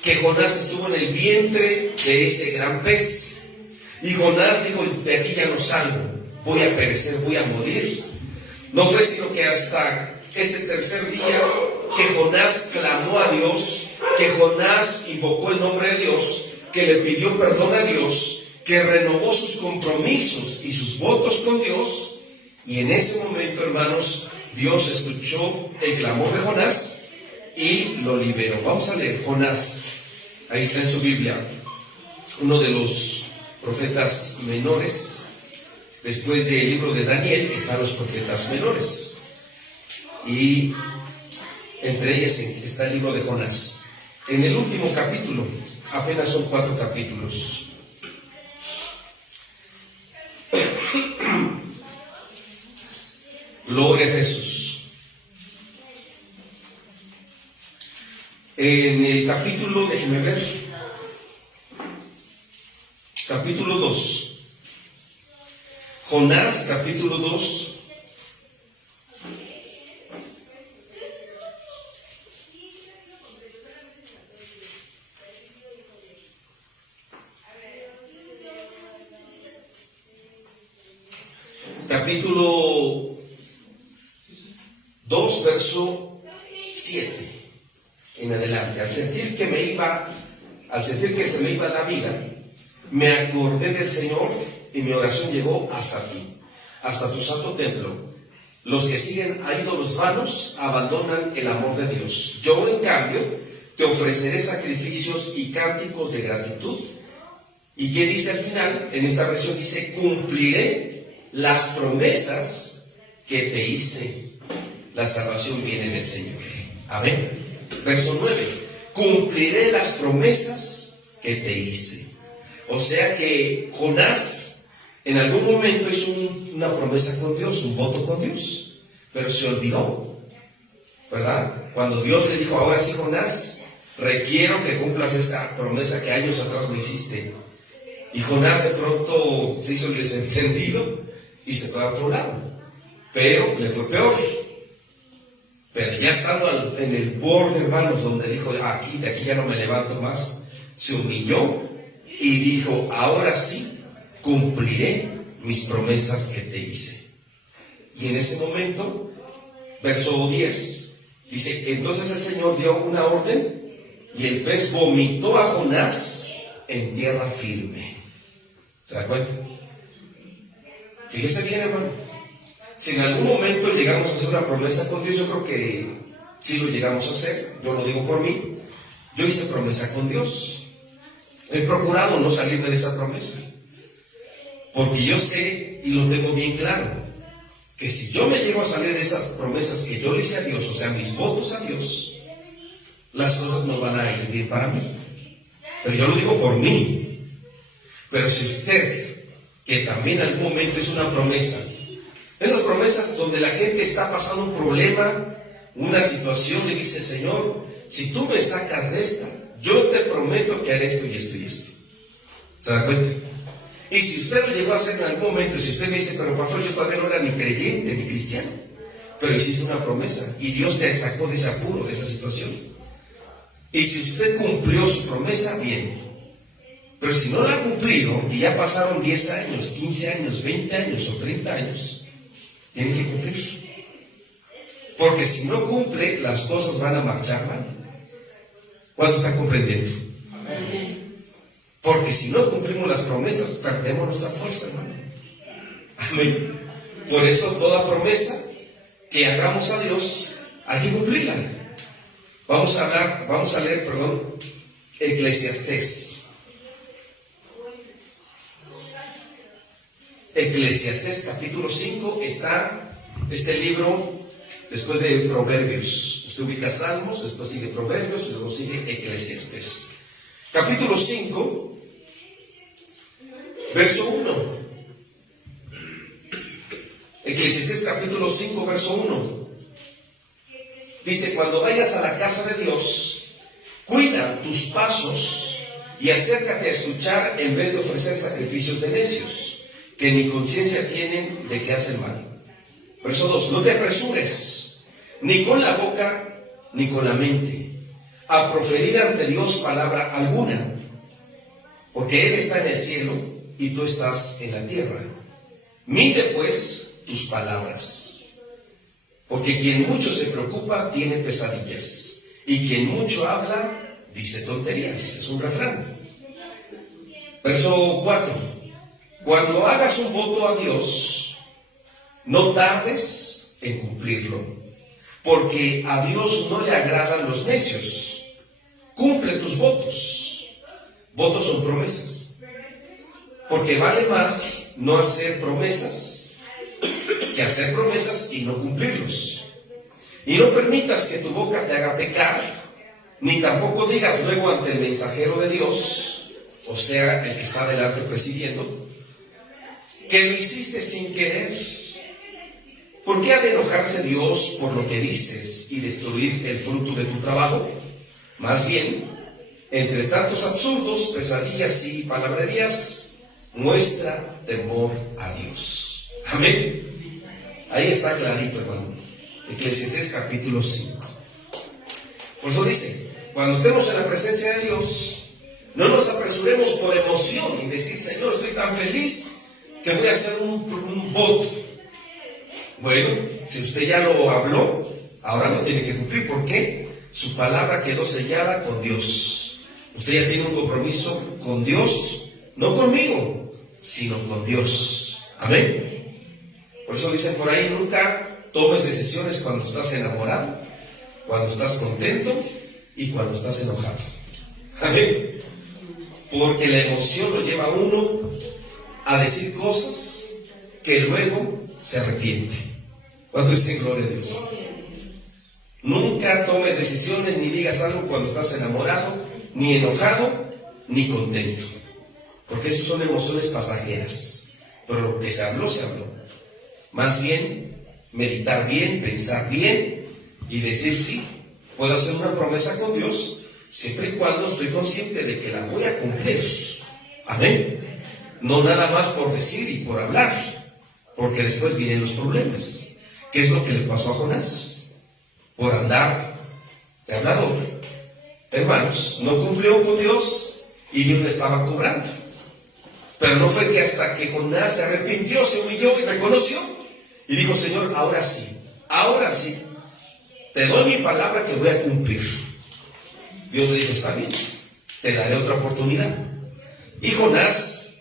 que Jonás estuvo en el vientre de ese gran pez. Y Jonás dijo, de aquí ya no salgo, voy a perecer, voy a morir. No fue sino que hasta ese tercer día que Jonás clamó a Dios, que Jonás invocó el nombre de Dios, que le pidió perdón a Dios, que renovó sus compromisos y sus votos con Dios. Y en ese momento, hermanos, Dios escuchó el clamor de Jonás y lo liberó. Vamos a leer Jonás, ahí está en su Biblia, uno de los profetas menores. Después del libro de Daniel están los profetas menores, y entre ellas está el libro de Jonás. En el último capítulo, apenas son 4 capítulos. Gloria a Jesús. En el capítulo, déjenme ver, capítulo 2. Jonás, capítulo 2. Capítulo 2, verso 7 en adelante. Al sentir que se me iba la vida, me acordé del Señor y mi oración llegó hasta ti, hasta tu santo templo. Los que siguen a ídolos vanos abandonan el amor de Dios. Yo, en cambio, te ofreceré sacrificios y cánticos de gratitud. ¿Y qué dice al final? En esta versión dice, cumpliré las promesas que te hice. La salvación viene del Señor. Amén. Verso 9. Cumpliré las promesas que te hice. O sea que Jonás en algún momento hizo una promesa con Dios, un voto con Dios, pero se olvidó, ¿verdad? Cuando Dios le dijo, ahora sí, Jonás, requiero que cumplas esa promesa que años atrás me hiciste. Y Jonás de pronto se hizo el desentendido y se fue a otro lado, pero le fue peor. Pero ya estando en el borde, hermanos, donde dijo, de aquí ya no me levanto más, se humilló y dijo, ahora sí, cumpliré mis promesas que te hice. Y en ese momento, verso 10, dice, entonces el Señor dio una orden y el pez vomitó a Jonás en tierra firme. ¿Se da cuenta? Fíjese bien, hermano. Si en algún momento llegamos a hacer una promesa con Dios, yo creo que sí lo llegamos a hacer. Yo lo digo por mí. Yo hice promesa con Dios. He procurado no salirme de esa promesa, porque yo sé y lo tengo bien claro, que si yo me llego a salir de esas promesas que yo le hice a Dios, o sea, mis votos a Dios, las cosas no van a ir bien para mí. Pero yo lo digo por mí. Pero si usted, que también en algún momento es una promesa, esas promesas donde la gente está pasando un problema, una situación, y dice, Señor, si tú me sacas de esta, yo te prometo que haré esto y esto y esto. ¿Se da cuenta? Y si usted lo llegó a hacer en algún momento, y si usted me dice, pero pastor, yo todavía no era ni creyente, ni cristiano, pero hiciste una promesa, y Dios te sacó de ese apuro, de esa situación. Y si usted cumplió su promesa, bien. Pero si no la ha cumplido, y ya pasaron 10 años, 15 años, 20 años o 30 años, tiene que cumplir. Porque si no cumple, las cosas van a marchar mal. ¿Cuántos están comprendiendo? Amén. Porque si no cumplimos las promesas, perdemos nuestra fuerza, hermano. Amén. Por eso toda promesa que hagamos a Dios, hay que cumplirla. Vamos a leer, Eclesiastés. Eclesiastés capítulo 5 está este libro después de Proverbios. Usted ubica Salmos, después sigue Proverbios y luego sigue Eclesiastés. Capítulo 5, verso 1. Eclesiastés capítulo 5, verso 1. Dice: cuando vayas a la casa de Dios, cuida tus pasos y acércate a escuchar en vez de ofrecer sacrificios de necios, que ni conciencia tienen de que hacen mal. Verso 2. No te apresures, ni con la boca, ni con la mente, a proferir ante Dios palabra alguna, porque Él está en el cielo y tú estás en la tierra. Mide pues tus palabras, porque quien mucho se preocupa tiene pesadillas, y quien mucho habla dice tonterías. Es un refrán. Verso 4. Cuando hagas un voto a Dios, no tardes en cumplirlo, porque a Dios no le agradan los necios. Cumple tus votos. Votos son promesas, porque vale más no hacer promesas que hacer promesas y no cumplirlos. Y no permitas que tu boca te haga pecar, ni tampoco digas luego ante el mensajero de Dios, o sea, el que está delante presidiendo, que lo hiciste sin querer. ¿Por qué ha de enojarse Dios por lo que dices y destruir el fruto de tu trabajo? Más bien, entre tantos absurdos, pesadillas y palabrerías, muestra temor a Dios. Amén. Ahí está clarito, hermano. Eclesiastés capítulo 5. Por eso dice: cuando estemos en la presencia de Dios, no nos apresuremos por emoción y decir: Señor, estoy tan feliz que voy a hacer un voto. Bueno, si usted ya lo habló, ahora lo tiene que cumplir. ¿Por qué? Su palabra quedó sellada con Dios. Usted ya tiene un compromiso con Dios, no conmigo, sino con Dios. Amén. Por eso dicen por ahí: nunca tomes decisiones cuando estás enamorado, cuando estás contento y cuando estás enojado. Amén. Porque la emoción lo lleva a uno a decir cosas que luego se arrepiente. ¿Cuánto dicen gloria a Dios? Nunca tomes decisiones ni digas algo cuando estás enamorado, ni enojado, ni contento, porque eso son emociones pasajeras. Pero lo que se habló, se habló. Más bien, meditar bien, pensar bien y decir: sí, puedo hacer una promesa con Dios siempre y cuando estoy consciente de que la voy a cumplir. Amén. No nada más por decir y por hablar, porque después vienen los problemas. ¿Qué es lo que le pasó a Jonás? Por andar de hablador, hermanos, no cumplió con Dios y Dios le estaba cobrando. Pero no fue que hasta que Jonás se arrepintió, se humilló y reconoció y dijo: Señor, ahora sí, te doy mi palabra que voy a cumplir. Dios le dijo: está bien, te daré otra oportunidad. Y Jonás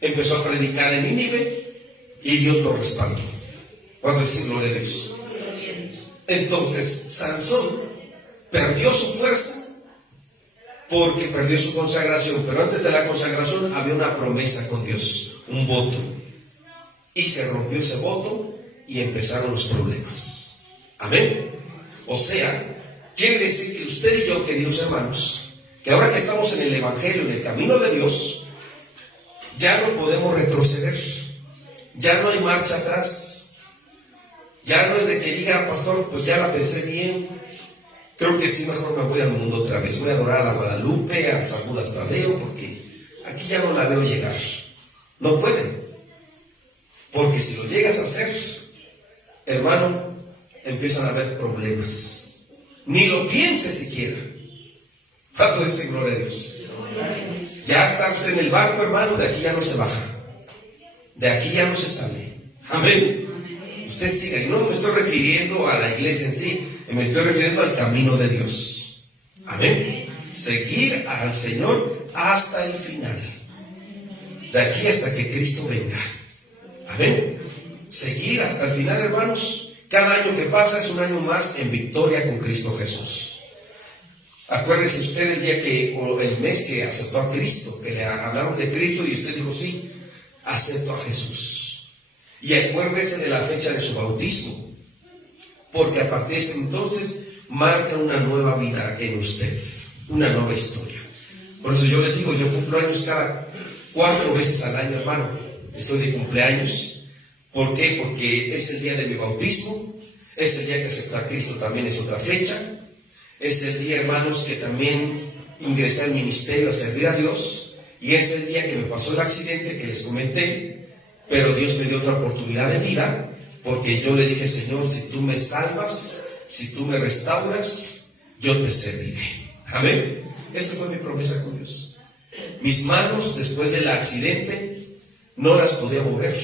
empezó a predicar en Nínive y Dios lo respaldó. ¿Cuándo decir gloria a Dios? Entonces Sansón perdió su fuerza porque perdió su consagración, pero antes de la consagración había una promesa con Dios, un voto, y se rompió ese voto y empezaron los problemas. Amén. O sea, quiere decir que usted y yo, queridos hermanos, que ahora que estamos en el Evangelio, en el camino de Dios, ya no podemos retroceder, ya no hay marcha atrás. Ya no es de que diga: pastor, pues ya la pensé bien, creo que sí, mejor me voy al mundo otra vez, voy a adorar a Guadalupe, a San Judas Tadeo, porque aquí ya no la veo llegar. No puede, porque si lo llegas a hacer, hermano, empiezan a haber problemas. Ni lo piense siquiera. ¿Cuánto dice gloria a Dios? Ya está usted en el barco, hermano, de aquí ya no se baja, de aquí ya no se sale. Amén. Usted siga, y no me estoy refiriendo a la iglesia en sí, me estoy refiriendo al camino de Dios. Amén. Seguir al Señor hasta el final, de aquí hasta que Cristo venga. Amén. Seguir hasta el final, hermanos, Cada año que pasa es un año más en victoria con Cristo Jesús. Acuérdese usted el día que, o el mes que aceptó a Cristo, que le hablaron de Cristo y usted dijo, sí, acepto a Jesús. Y acuérdese de la fecha de su bautismo, porque a partir de ese entonces marca una nueva vida en usted, una nueva historia. Por eso yo les digo, yo cumplo años cada 4 veces al año, hermano. Estoy de cumpleaños. ¿Por qué? Porque es el día de mi bautismo, es el día que acepté a Cristo, también es otra fecha. Es el día, hermanos, que también ingresé al ministerio a servir a Dios. Y es el día que me pasó el accidente que les comenté. Pero Dios me dio otra oportunidad de vida, porque yo le dije, Señor, si tú me salvas, si tú me restauras, yo te serviré. Amén. Esa fue mi promesa con Dios. Mis manos, después del accidente, no las podía mover.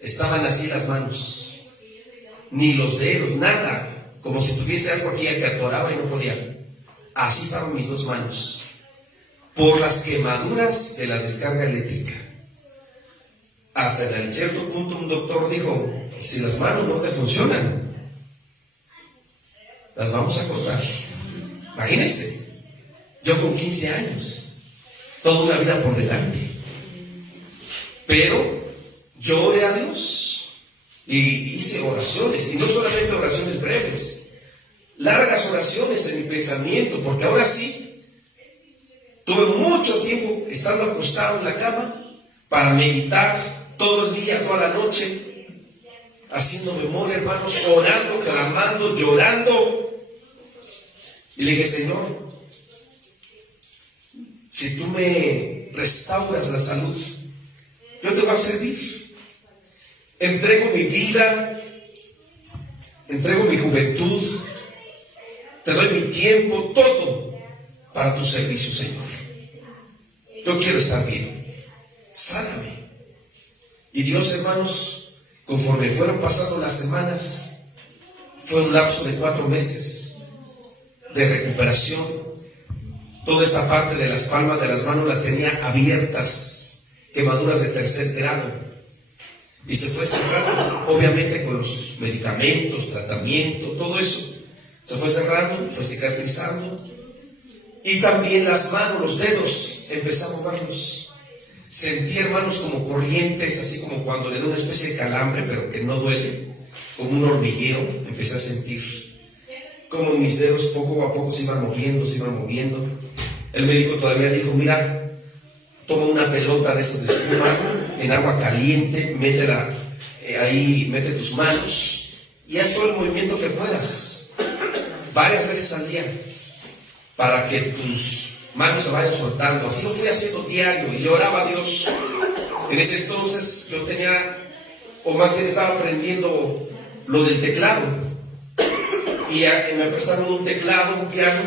Estaban así las manos, ni los dedos, nada. Como si tuviese algo aquí que atoraba y no podía. Así estaban mis 2 manos, por las quemaduras de la descarga eléctrica. Hasta en cierto punto un doctor dijo, si las manos no te funcionan, las vamos a cortar. Imagínense, yo con 15 años, toda una vida por delante. Pero yo oré a Dios y hice oraciones, y no solamente oraciones breves, largas oraciones en mi pensamiento, porque ahora sí, tuve mucho tiempo estando acostado en la cama para meditar todo el día, toda la noche, haciendo memoria, hermanos, orando, clamando, llorando. Y le dije, Señor, si tú me restauras la salud, yo te voy a servir. Entrego mi vida, entrego mi juventud, te doy mi tiempo, todo para tu servicio, Señor. Yo quiero estar bien. Sáname. Y Dios, hermanos, conforme fueron pasando las semanas, fue un lapso de 4 meses de recuperación. Toda esta parte de las palmas de las manos las tenía abiertas, quemaduras de 3er grado. Y se fue cerrando, obviamente con los medicamentos, tratamiento, todo eso. Se fue cerrando, fue cicatrizando. Y también las manos, los dedos, empecé a moverlos. Sentí, hermanos, como corrientes, así como cuando le da una especie de calambre, pero que no duele, como un hormigueo, empecé a sentir. Como mis dedos poco a poco se iban moviendo, se iban moviendo. El médico todavía dijo, mira, toma una pelota de esas de espuma en agua caliente, métela ahí, mete tus manos y haz todo el movimiento que puedas, varias veces al día, para que tus manos se vayan soltando. Así lo fui haciendo diario y le oraba a Dios. En ese entonces yo tenía, o más bien estaba aprendiendo lo del teclado, y me prestaron un teclado, un piano,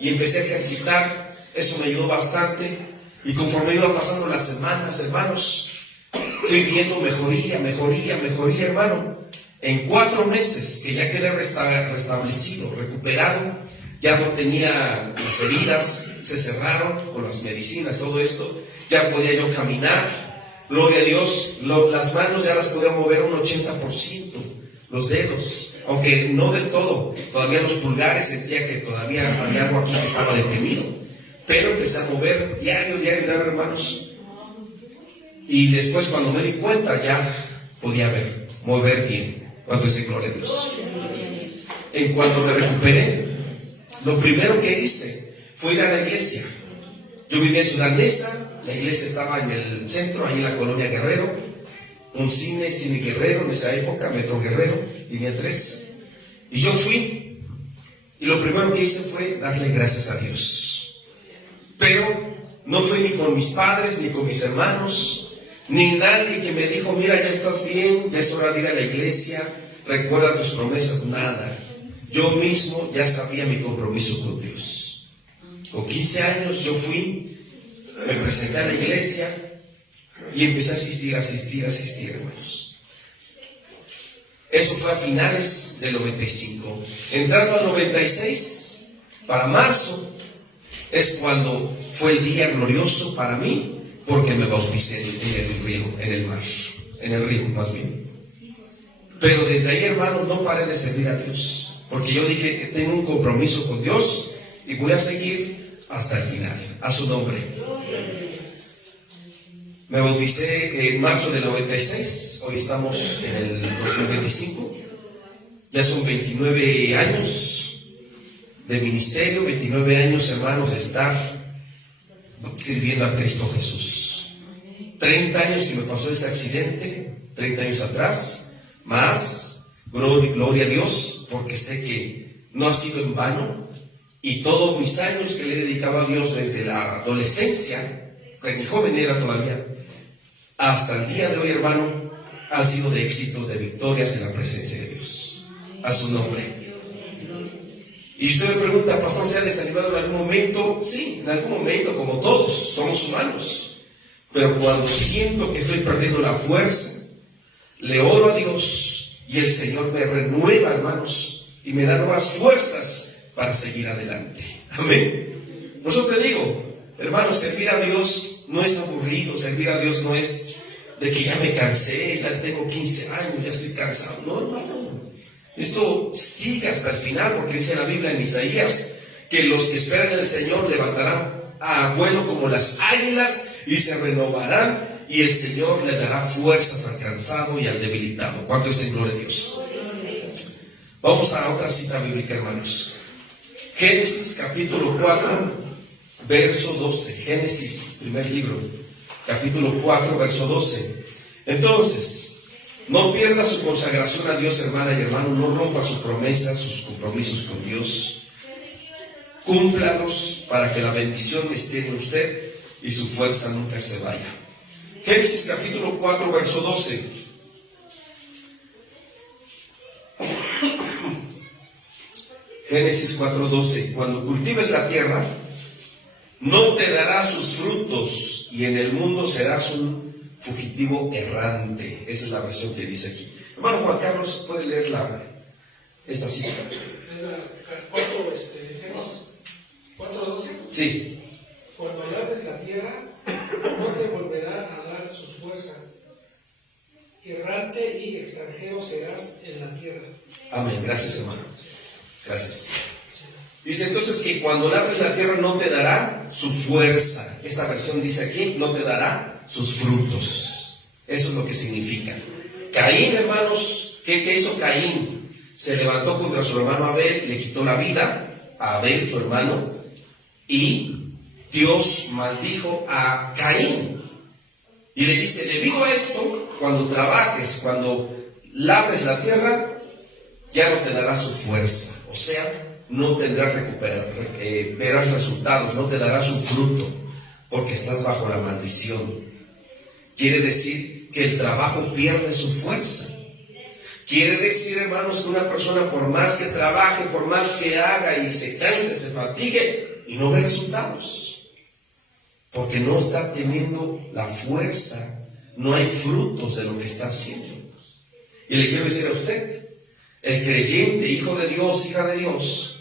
y empecé a ejercitar. Eso me ayudó bastante. Y conforme iban pasando las semanas, hermanos, fui viendo mejoría, hermano. En 4 meses que ya quedé restablecido, recuperado, ya no tenía las heridas, se cerraron con las medicinas, todo esto. Ya podía yo caminar, gloria a Dios. Las manos ya las podía mover un 80%, los dedos, aunque no del todo. Todavía los pulgares sentía que todavía había algo aquí que estaba detenido. Pero empecé a mover diario, hermanos. Y después, cuando me di cuenta, ya podía mover bien. Cuando dice gloria a Dios. En cuanto me recuperé, lo primero que hice fue ir a la iglesia. Yo vivía en Ciudad Neza, la iglesia estaba en el centro, ahí en la colonia Guerrero. Un cine Guerrero en esa época, Metro Guerrero, línea 3. Y yo fui, y lo primero que hice fue darle gracias a Dios. Pero no fui ni con mis padres, ni con mis hermanos, ni nadie que me dijo, mira, ya estás bien, ya es hora de ir a la iglesia, recuerda tus promesas, nada. Yo mismo ya sabía mi compromiso con Dios. Con 15 años yo fui, me presenté a la iglesia y empecé a asistir, hermanos. Eso fue a finales del 95. Entrando al 96, para marzo, es cuando fue el día glorioso para mí, porque me bauticé en el río, en el mar, en el río más bien. Pero desde ahí, hermanos, no paré de servir a Dios, porque yo dije que tengo un compromiso con Dios y voy a seguir hasta el final. A su nombre. Me bauticé en marzo del 96, hoy estamos en el 2025, ya son 29 años de ministerio, 29 años, hermanos, de estar sirviendo a Cristo Jesús. 30 años que me pasó ese accidente, 30 años atrás, más, gloria a Dios, porque sé que no ha sido en vano, y todos mis años que le he dedicado a Dios desde la adolescencia, que mi joven era todavía, hasta el día de hoy, hermano, han sido de éxitos, de victorias en la presencia de Dios. A su nombre. Y usted me pregunta, pastor, ¿se ha desanimado en algún momento? Sí, en algún momento, como todos, somos humanos. Pero cuando siento que estoy perdiendo la fuerza, le oro a Dios y el Señor me renueva, hermanos, y me da nuevas fuerzas para seguir adelante. Amén. Por eso te digo, hermanos, servir a Dios no es aburrido, servir a Dios no es de que ya me cansé, ya tengo 15 años, ya estoy cansado. No, hermano, esto sigue hasta el final, porque dice la Biblia en Isaías que los que esperan en el Señor levantarán a vuelo como las águilas y se renovarán, y el Señor le dará fuerzas al cansado y al debilitado. ¿Cuánto es en gloria a Dios? Vamos a otra cita bíblica, hermanos. Génesis capítulo 4, verso 12. Génesis, primer libro, capítulo 4, verso 12. Entonces, no pierda su consagración a Dios, hermana y hermano. No rompa sus promesas, sus compromisos con Dios. Cúmplalos para que la bendición esté en usted y su fuerza nunca se vaya. Génesis capítulo 4, verso 12. Génesis 4:12. Cuando cultives la tierra, no te dará sus frutos, y en el mundo serás un fugitivo errante. Esa es la versión que dice aquí. Hermano Juan Carlos, ¿puede leer esta cita? Génesis 4:12. Sí. Cuando labres la tierra, no te volverá a dar su fuerza. Errante y extranjero serás en la tierra. Amén. Gracias, hermano. Gracias. Dice entonces que cuando labres la tierra no te dará su fuerza. Esta versión dice aquí, no te dará sus frutos. Eso es lo que significa. Caín, hermanos, ¿qué hizo Caín? Se levantó contra su hermano Abel, le quitó la vida a Abel, su hermano, y Dios maldijo a Caín. Y le dice, debido a esto, cuando trabajes, cuando labres la tierra, ya no te dará su fuerza. O sea, no tendrás verás resultados, no te dará su fruto, porque estás bajo la maldición. Quiere decir que el trabajo pierde su fuerza. Quiere decir, hermanos, que una persona por más que trabaje, por más que haga y se canse, se fatigue y no ve resultados, porque no está teniendo la fuerza, no hay frutos de lo que está haciendo. Y le quiero decir a usted, el creyente, hijo de Dios, hija de Dios,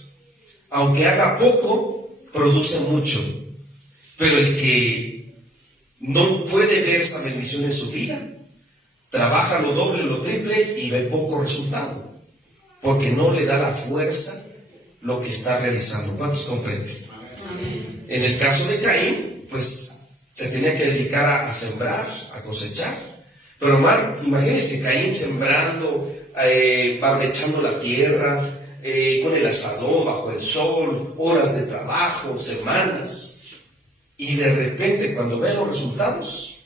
aunque haga poco, produce mucho. Pero el que no puede ver esa bendición en su vida, trabaja lo doble, lo triple y ve poco resultado, porque no le da la fuerza lo que está realizando. ¿Cuántos comprenden? Amén. En el caso de Caín, pues se tenía que dedicar a sembrar, a cosechar. Pero imagínense, Caín sembrando, barnechando la tierra, con el asadón, bajo el sol, horas de trabajo, semanas. Y de repente, cuando ven los resultados,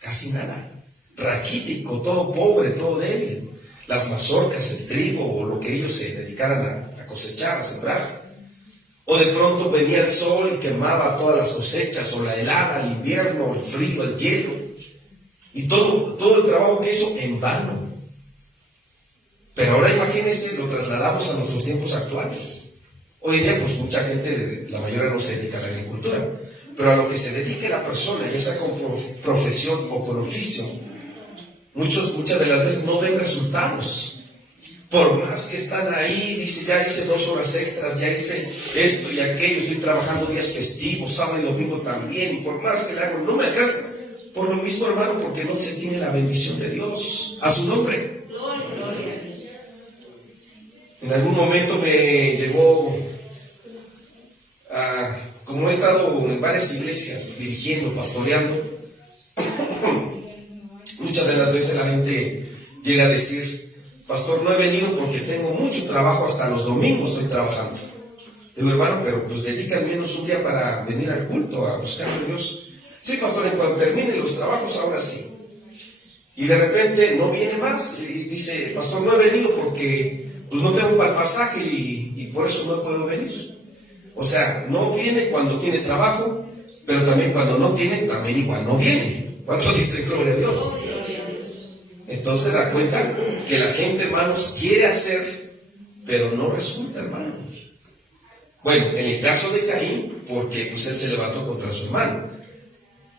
casi nada. Raquítico, todo pobre, todo débil. Las mazorcas, el trigo o lo que ellos se dedicaran a cosechar, a sembrar. O de pronto venía el sol y quemaba todas las cosechas, o la helada, el invierno, el frío, el hielo. Y todo el trabajo que hizo en vano. Pero ahora imagínense, lo trasladamos a nuestros tiempos actuales. Hoy en día, pues mucha gente, la mayoría no se dedica a la agricultura. Pero a lo que se dedique la persona, ya sea con profesión o con oficio, muchas de las veces no ven resultados. Por más que están ahí, dice, ya hice 2 horas extras, ya hice esto y aquello, estoy trabajando días festivos, sábado y domingo también, y por más que le hago, no me alcanza. Por lo mismo, hermano, porque no se tiene la bendición de Dios. A su nombre. En algún momento me llegó como he estado en varias iglesias dirigiendo, pastoreando, muchas de las veces la gente llega a decir: pastor, no he venido porque tengo mucho trabajo, hasta los domingos estoy trabajando. Digo: hermano, pero pues dedica al menos un día para venir al culto, a buscar a Dios. Sí, pastor, en cuanto terminen los trabajos, ahora sí. Y de repente no viene más y dice: pastor, no he venido porque pues no tengo para el pasaje y por eso no puedo venir. O sea, no viene cuando tiene trabajo, pero también cuando no tiene, también igual no viene. ¿Cuánto dice gloria a Dios? Entonces da cuenta que la gente, hermanos, quiere hacer, pero no resulta, hermano. Bueno, en el caso de Caín, porque pues él se levantó contra su hermano.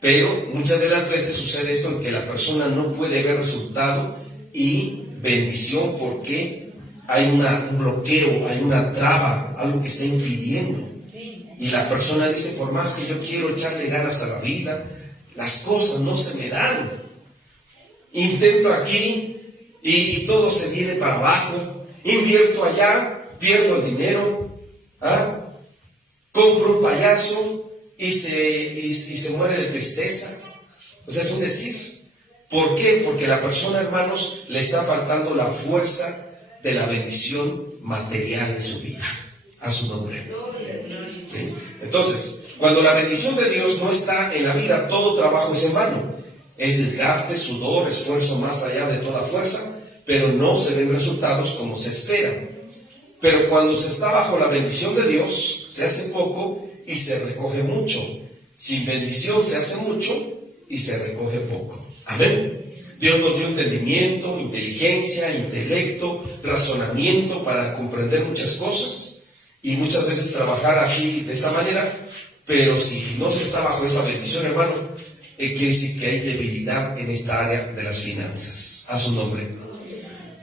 Pero muchas de las veces sucede esto, en que la persona no puede ver resultado y bendición, porque hay un bloqueo, hay una traba, algo que está impidiendo. Y la persona dice: por más que yo quiero echarle ganas a la vida, las cosas no se me dan. Intento aquí y todo se viene para abajo. Invierto allá, pierdo el dinero. Compro un payaso y se muere de tristeza. O sea, es un decir. ¿Por qué? Porque la persona, hermanos, le está faltando la fuerza de la bendición material de su vida. A su nombre. ¿Sí? Entonces, cuando la bendición de Dios no está en la vida, todo trabajo es en vano. Es desgaste, sudor, esfuerzo más allá de toda fuerza, pero no se ven resultados como se espera. Pero cuando se está bajo la bendición de Dios, se hace poco y se recoge mucho. Sin bendición se hace mucho y se recoge poco. Amén. Dios nos dio entendimiento, inteligencia, intelecto, razonamiento para comprender muchas cosas y muchas veces trabajar así, de esta manera. Pero si no se está bajo esa bendición, hermano, quiere decir que hay debilidad en esta área de las finanzas. A su nombre.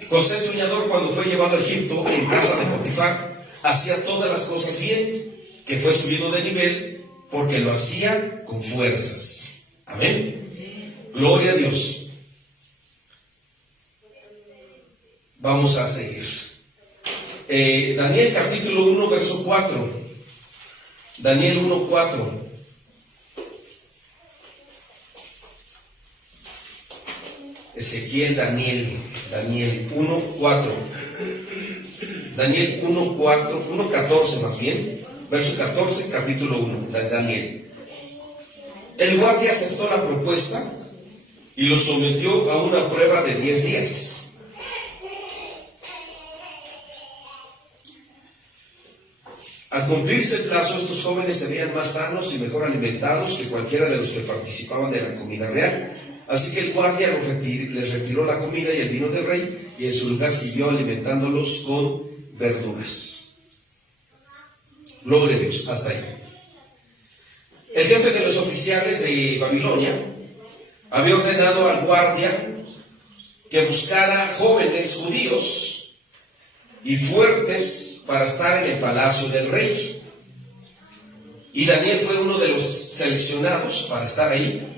José el soñador, cuando fue llevado a Egipto en casa de Potifar, hacía todas las cosas bien, que fue subiendo de nivel porque lo hacía con fuerzas. Amén. Gloria a Dios. Vamos a seguir. Daniel capítulo 1, verso 4. Daniel 1, 4. Ezequiel, Daniel 1, 4. Daniel 1, 4, 1, 14 más bien. Verso 14, capítulo 1 de Daniel. El guardia aceptó la propuesta y lo sometió a una prueba de 10 días. Al cumplirse el plazo, estos jóvenes se veían más sanos y mejor alimentados que cualquiera de los que participaban de la comida real. Así que el guardia les retiró la comida y el vino del rey, y en su lugar siguió alimentándolos con verduras. Gloria a Dios, hasta ahí. El jefe de los oficiales de Babilonia había ordenado al guardia que buscara jóvenes judíos y fuertes para estar en el palacio del rey. Y Daniel fue uno de los seleccionados para estar ahí.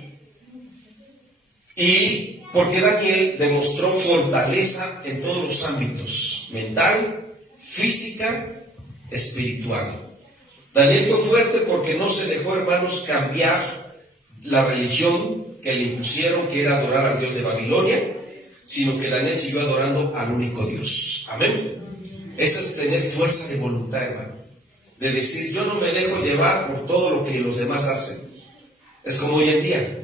Y porque Daniel demostró fortaleza en todos los ámbitos: mental, física, espiritual. Daniel fue fuerte porque no se dejó, hermanos, cambiar la religión que le impusieron, que era adorar al Dios de Babilonia, sino que Daniel siguió adorando al único Dios. Amén. Esa es tener fuerza de voluntad, hermano. De decir: yo no me dejo llevar por todo lo que los demás hacen. Es como hoy en día.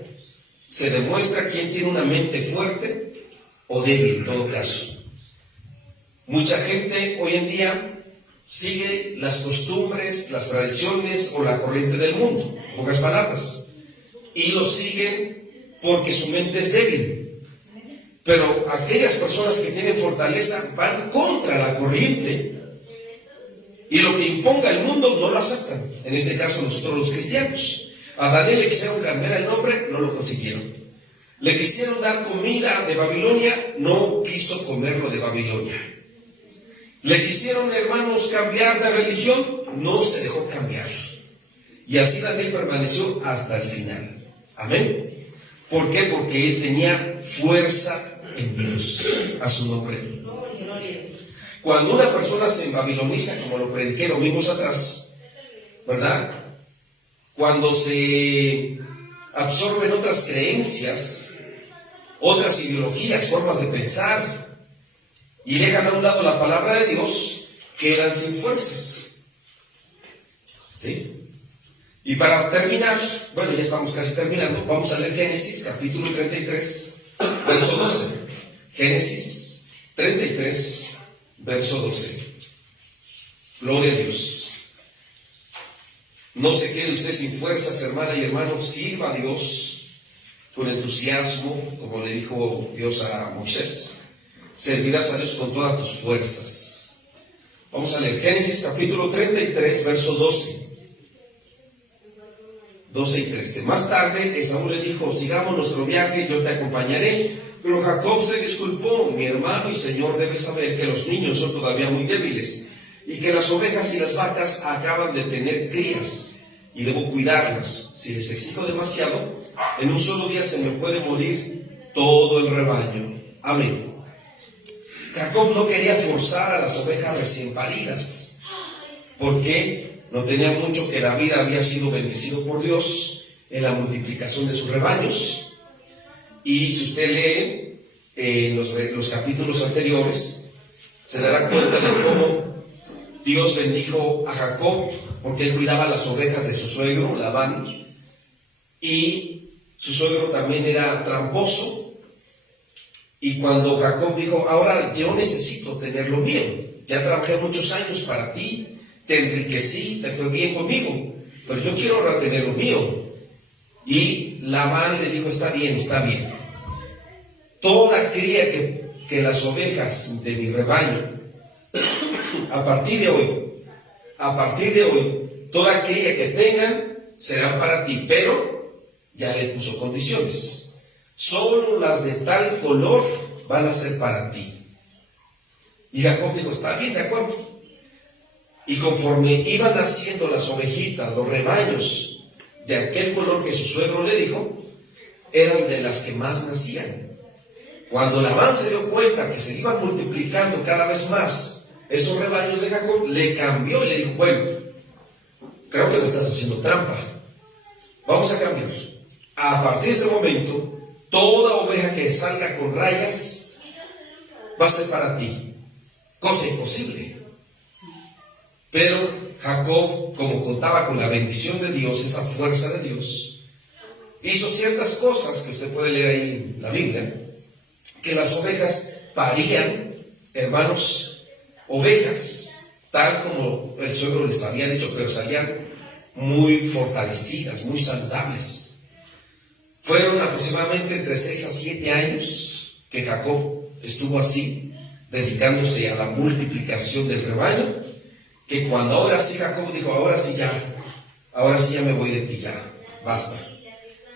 Se demuestra quién tiene una mente fuerte o débil, en todo caso. Mucha gente hoy en día sigue las costumbres, las tradiciones o la corriente del mundo, en pocas palabras, y lo siguen porque su mente es débil. Pero aquellas personas que tienen fortaleza van contra la corriente, y lo que imponga el mundo no lo aceptan. En este caso nosotros los cristianos. A Daniel le quisieron cambiar el nombre, no lo consiguieron. Le quisieron dar comida de Babilonia, no quiso comerlo de Babilonia. Le quisieron, hermanos, cambiar de religión, no se dejó cambiar. Y así Daniel permaneció hasta el final. Amén. ¿Por qué? Porque él tenía fuerza en Dios. A su nombre. Cuando una persona se babiloniza, como lo prediqué domingos atrás, ¿verdad? Cuando se absorben otras creencias, otras ideologías, formas de pensar, y dejan a un lado la palabra de Dios, quedan sin fuerzas. ¿Sí? Y para terminar, bueno, ya estamos casi terminando, vamos a leer Génesis, capítulo 33, verso 12. Génesis 33, verso 12. Gloria a Dios. No se quede usted sin fuerzas, hermana y hermano, sirva a Dios con entusiasmo, como le dijo Dios a Moisés. Servirás a Dios con todas tus fuerzas. Vamos a leer Génesis capítulo 33, verso 12. 12 y 13. Más tarde Esaú le dijo: sigamos nuestro viaje, yo te acompañaré. Pero Jacob se disculpó: mi hermano y señor debe saber que los niños son todavía muy débiles, y que las ovejas y las vacas acaban de tener crías, y debo cuidarlas. Si les exijo demasiado, en un solo día se me puede morir todo el rebaño. Amén. Jacob no quería forzar a las ovejas recién paridas, porque no tenía mucho que David había sido bendecido por Dios en la multiplicación de sus rebaños. Y si usted lee los capítulos anteriores, se dará cuenta de cómo Dios bendijo a Jacob, porque él cuidaba las ovejas de su suegro, Labán, y su suegro también era tramposo. Y cuando Jacob dijo: ahora yo necesito tenerlo bien, ya trabajé muchos años para ti, te enriquecí, te fue bien conmigo, pero yo quiero ahora tener lo mío. Y Labán le dijo: está bien, toda cría que las ovejas de mi rebaño, a partir de hoy, toda cría que tengan serán para ti, pero ya le puso condiciones. Solo las de tal color van a ser para ti. Y Jacob dijo: está bien, de acuerdo. Y conforme iban naciendo las ovejitas, los rebaños de aquel color que su suegro le dijo, eran de las que más nacían. Cuando Labán se dio cuenta que se iban multiplicando cada vez más esos rebaños de Jacob, le cambió y le dijo: bueno, creo que me estás haciendo trampa, vamos a cambiar. A partir de ese momento, toda oveja que salga con rayas va a ser para ti. Cosa imposible. Pero Jacob, como contaba con la bendición de Dios, esa fuerza de Dios, hizo ciertas cosas que usted puede leer ahí en la Biblia, que las ovejas parían, hermanos, ovejas, tal como el suegro les había dicho, pero salían muy fortalecidas, muy saludables. Fueron aproximadamente entre 6 a 7 años que Jacob estuvo así, dedicándose a la multiplicación del rebaño, que cuando ahora sí Jacob dijo: ahora sí ya me voy de ti, ya, basta.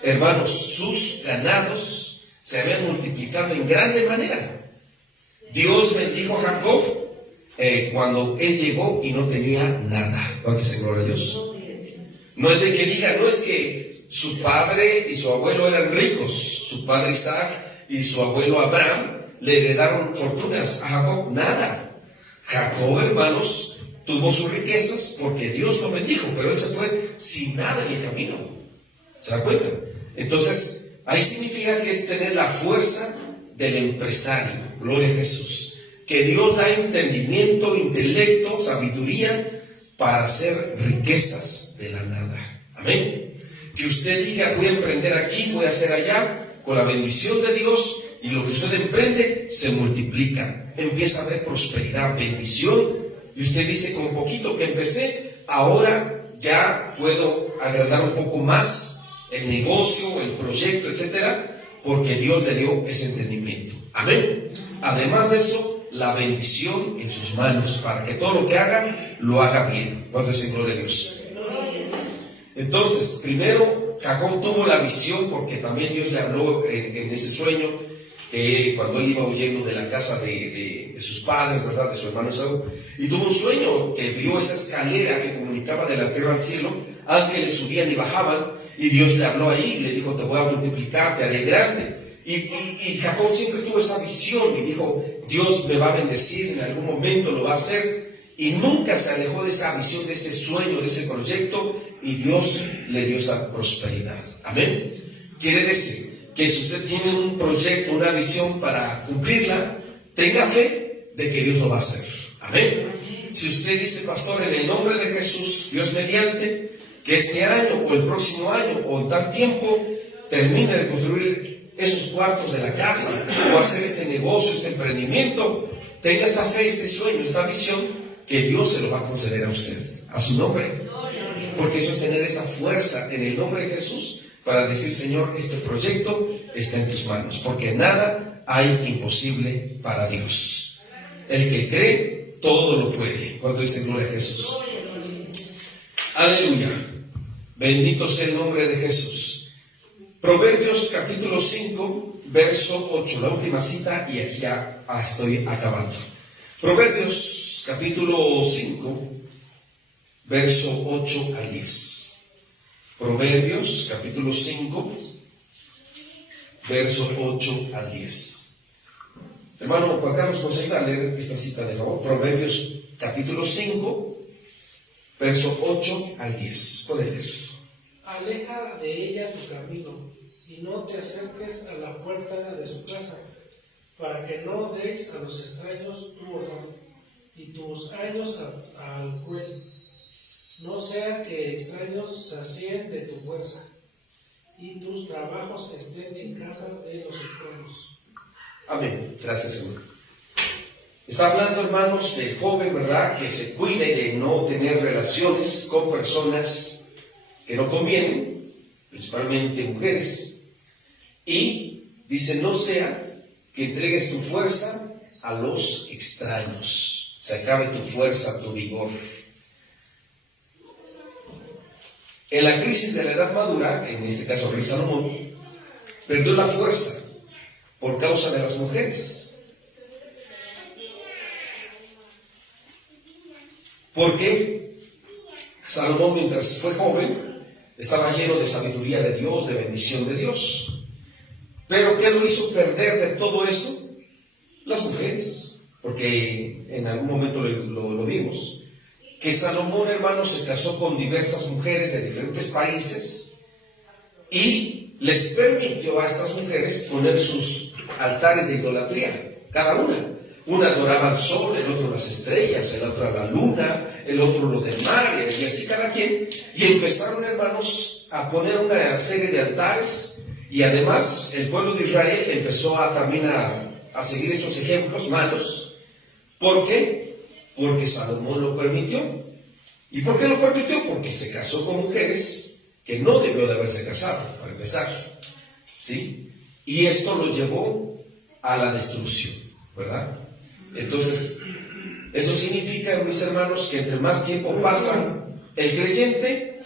Hermanos, sus ganados se habían multiplicado en grande manera. Dios bendijo a Jacob cuando él llegó y no tenía nada. ¿Cuánto se gloria a Dios? No es de que diga, no es que su padre y su abuelo eran ricos, su padre Isaac y su abuelo Abraham le heredaron fortunas a Jacob, nada. Jacob, hermanos, tuvo sus riquezas porque Dios lo bendijo, pero él se fue sin nada en el camino. ¿Se da cuenta? Entonces, ahí significa que es tener la fuerza del empresario. Gloria a Jesús. Que Dios da entendimiento, intelecto, sabiduría para hacer riquezas de la nada. Amén. Que usted diga: voy a emprender aquí, voy a hacer allá, con la bendición de Dios, y lo que usted emprende se multiplica. Empieza a haber prosperidad, bendición. Y usted dice: con poquito que empecé, ahora ya puedo agrandar un poco más el negocio, el proyecto, etcétera, porque Dios le dio ese entendimiento. Amén. Además de eso, la bendición en sus manos, para que todo lo que haga, lo haga bien. ¿Cuánto es en gloria a Dios? Entonces, primero, Jacob tuvo la visión, porque también Dios le habló en ese sueño, cuando él iba huyendo de la casa de sus padres, ¿verdad?, de su hermano Esaú, y tuvo un sueño que vio esa escalera que comunicaba de la tierra al cielo, ángeles subían y bajaban, y Dios le habló ahí y le dijo: te voy a multiplicar, te haré grande. Y Jacob siempre tuvo esa visión y dijo, Dios me va a bendecir, en algún momento lo va a hacer. Y nunca se alejó de esa visión, de ese sueño, de ese proyecto, y Dios le dio esa prosperidad. Amén. Quiere decir que si usted tiene un proyecto, una visión para cumplirla, tenga fe de que Dios lo va a hacer. Amén. Si usted dice, pastor, en el nombre de Jesús, Dios mediante, que este año o el próximo año o en tal tiempo termine de construir esos cuartos de la casa o hacer este negocio, este emprendimiento, tenga esta fe, este sueño, esta visión, que Dios se lo va a conceder a usted, a su nombre. Porque eso es tener esa fuerza en el nombre de Jesús para decir, Señor, este proyecto está en tus manos, porque nada hay imposible para Dios. El que cree, todo lo puede. Cuando dice gloria a Jesús. Aleluya. Bendito sea el nombre de Jesús. Proverbios capítulo 5, verso 8, la última cita, y aquí ya estoy acabando. Proverbios capítulo 5, verso 8 al 10. Proverbios capítulo 5, verso 8 al 10. Hermano Juan Carlos, ¿nos ayuda a leer esta cita de favor? Proverbios capítulo 5, verso 8 al 10. Puede leer. Aleja de ella tu camino, y no te acerques a la puerta de su casa, para que no des a los extraños tu honor, y tus años al cruel. No sea que extraños sacien de tu fuerza, y tus trabajos estén en casa de los extraños. Amén. Gracias, Señor. Está hablando, hermanos, del joven, ¿verdad?, que se cuide de no tener relaciones con personas que no convienen, principalmente mujeres. Y dice, no sea que entregues tu fuerza a los extraños, se acabe tu fuerza, tu vigor. En la crisis de la edad madura, en este caso Rey Salomón, perdió la fuerza por causa de las mujeres. Porque Salomón, mientras fue joven, estaba lleno de sabiduría de Dios, de bendición de Dios. Pero ¿qué lo hizo perder de todo eso? Las mujeres. Porque en algún momento lo vimos. Que Salomón, hermano, se casó con diversas mujeres de diferentes países y les permitió a estas mujeres poner sus altares de idolatría, cada una. Una adoraba al sol, el otro las estrellas, el otro a la luna, el otro lo del mar, y así cada quien. Y empezaron, hermanos, a poner una serie de altares, y además el pueblo de Israel empezó también a seguir estos ejemplos malos. ¿Por qué? Porque Salomón lo permitió. ¿Y por qué lo permitió? Porque se casó con mujeres que no debió de haberse casado, para empezar, ¿sí? Y esto lo llevó a la destrucción, ¿verdad? Entonces, eso significa, mis hermanos, que entre más tiempo pasa el creyente,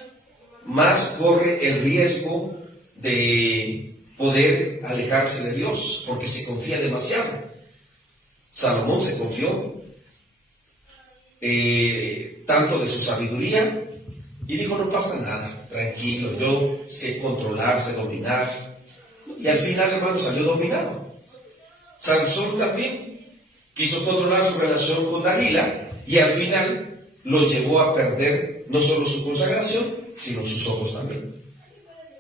más corre el riesgo de poder alejarse de Dios, porque se confía demasiado. Salomón se confió tanto de su sabiduría y dijo, no pasa nada, tranquilo, yo sé controlar, sé dominar. Y al final, hermano, salió dominado. Sansón también quiso controlar su relación con Dalila y al final lo llevó a perder no solo su consagración, sino sus ojos también.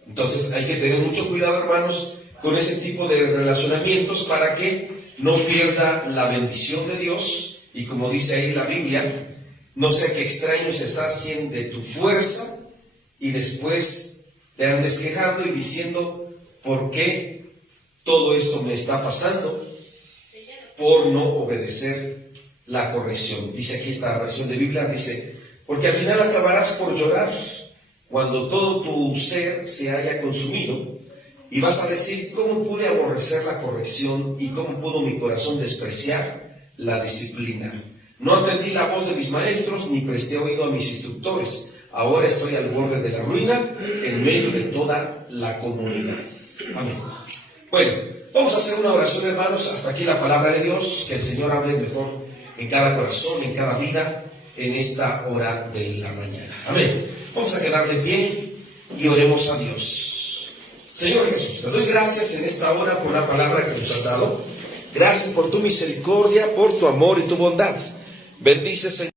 Entonces hay que tener mucho cuidado, hermanos, con ese tipo de relacionamientos para que no pierda la bendición de Dios. Y como dice ahí la Biblia, no sea que extraños se sacien de tu fuerza y después te andes quejando y diciendo, ¿por qué todo esto me está pasando? Por no obedecer la corrección. Dice aquí esta versión de Biblia, dice, porque al final acabarás por llorar cuando todo tu ser se haya consumido y vas a decir, ¿cómo pude aborrecer la corrección y cómo pudo mi corazón despreciar la disciplina? No atendí la voz de mis maestros ni presté oído a mis instructores. Ahora estoy al borde de la ruina en medio de toda la comunidad. Amén. Bueno, vamos a hacer una oración, hermanos. Hasta aquí la palabra de Dios. Que el Señor hable mejor en cada corazón, en cada vida, en esta hora de la mañana. Amén. Vamos a quedar de pie y oremos a Dios. Señor Jesús, te doy gracias en esta hora por la palabra que nos has dado. Gracias por tu misericordia, por tu amor y tu bondad. Bendice, Señor.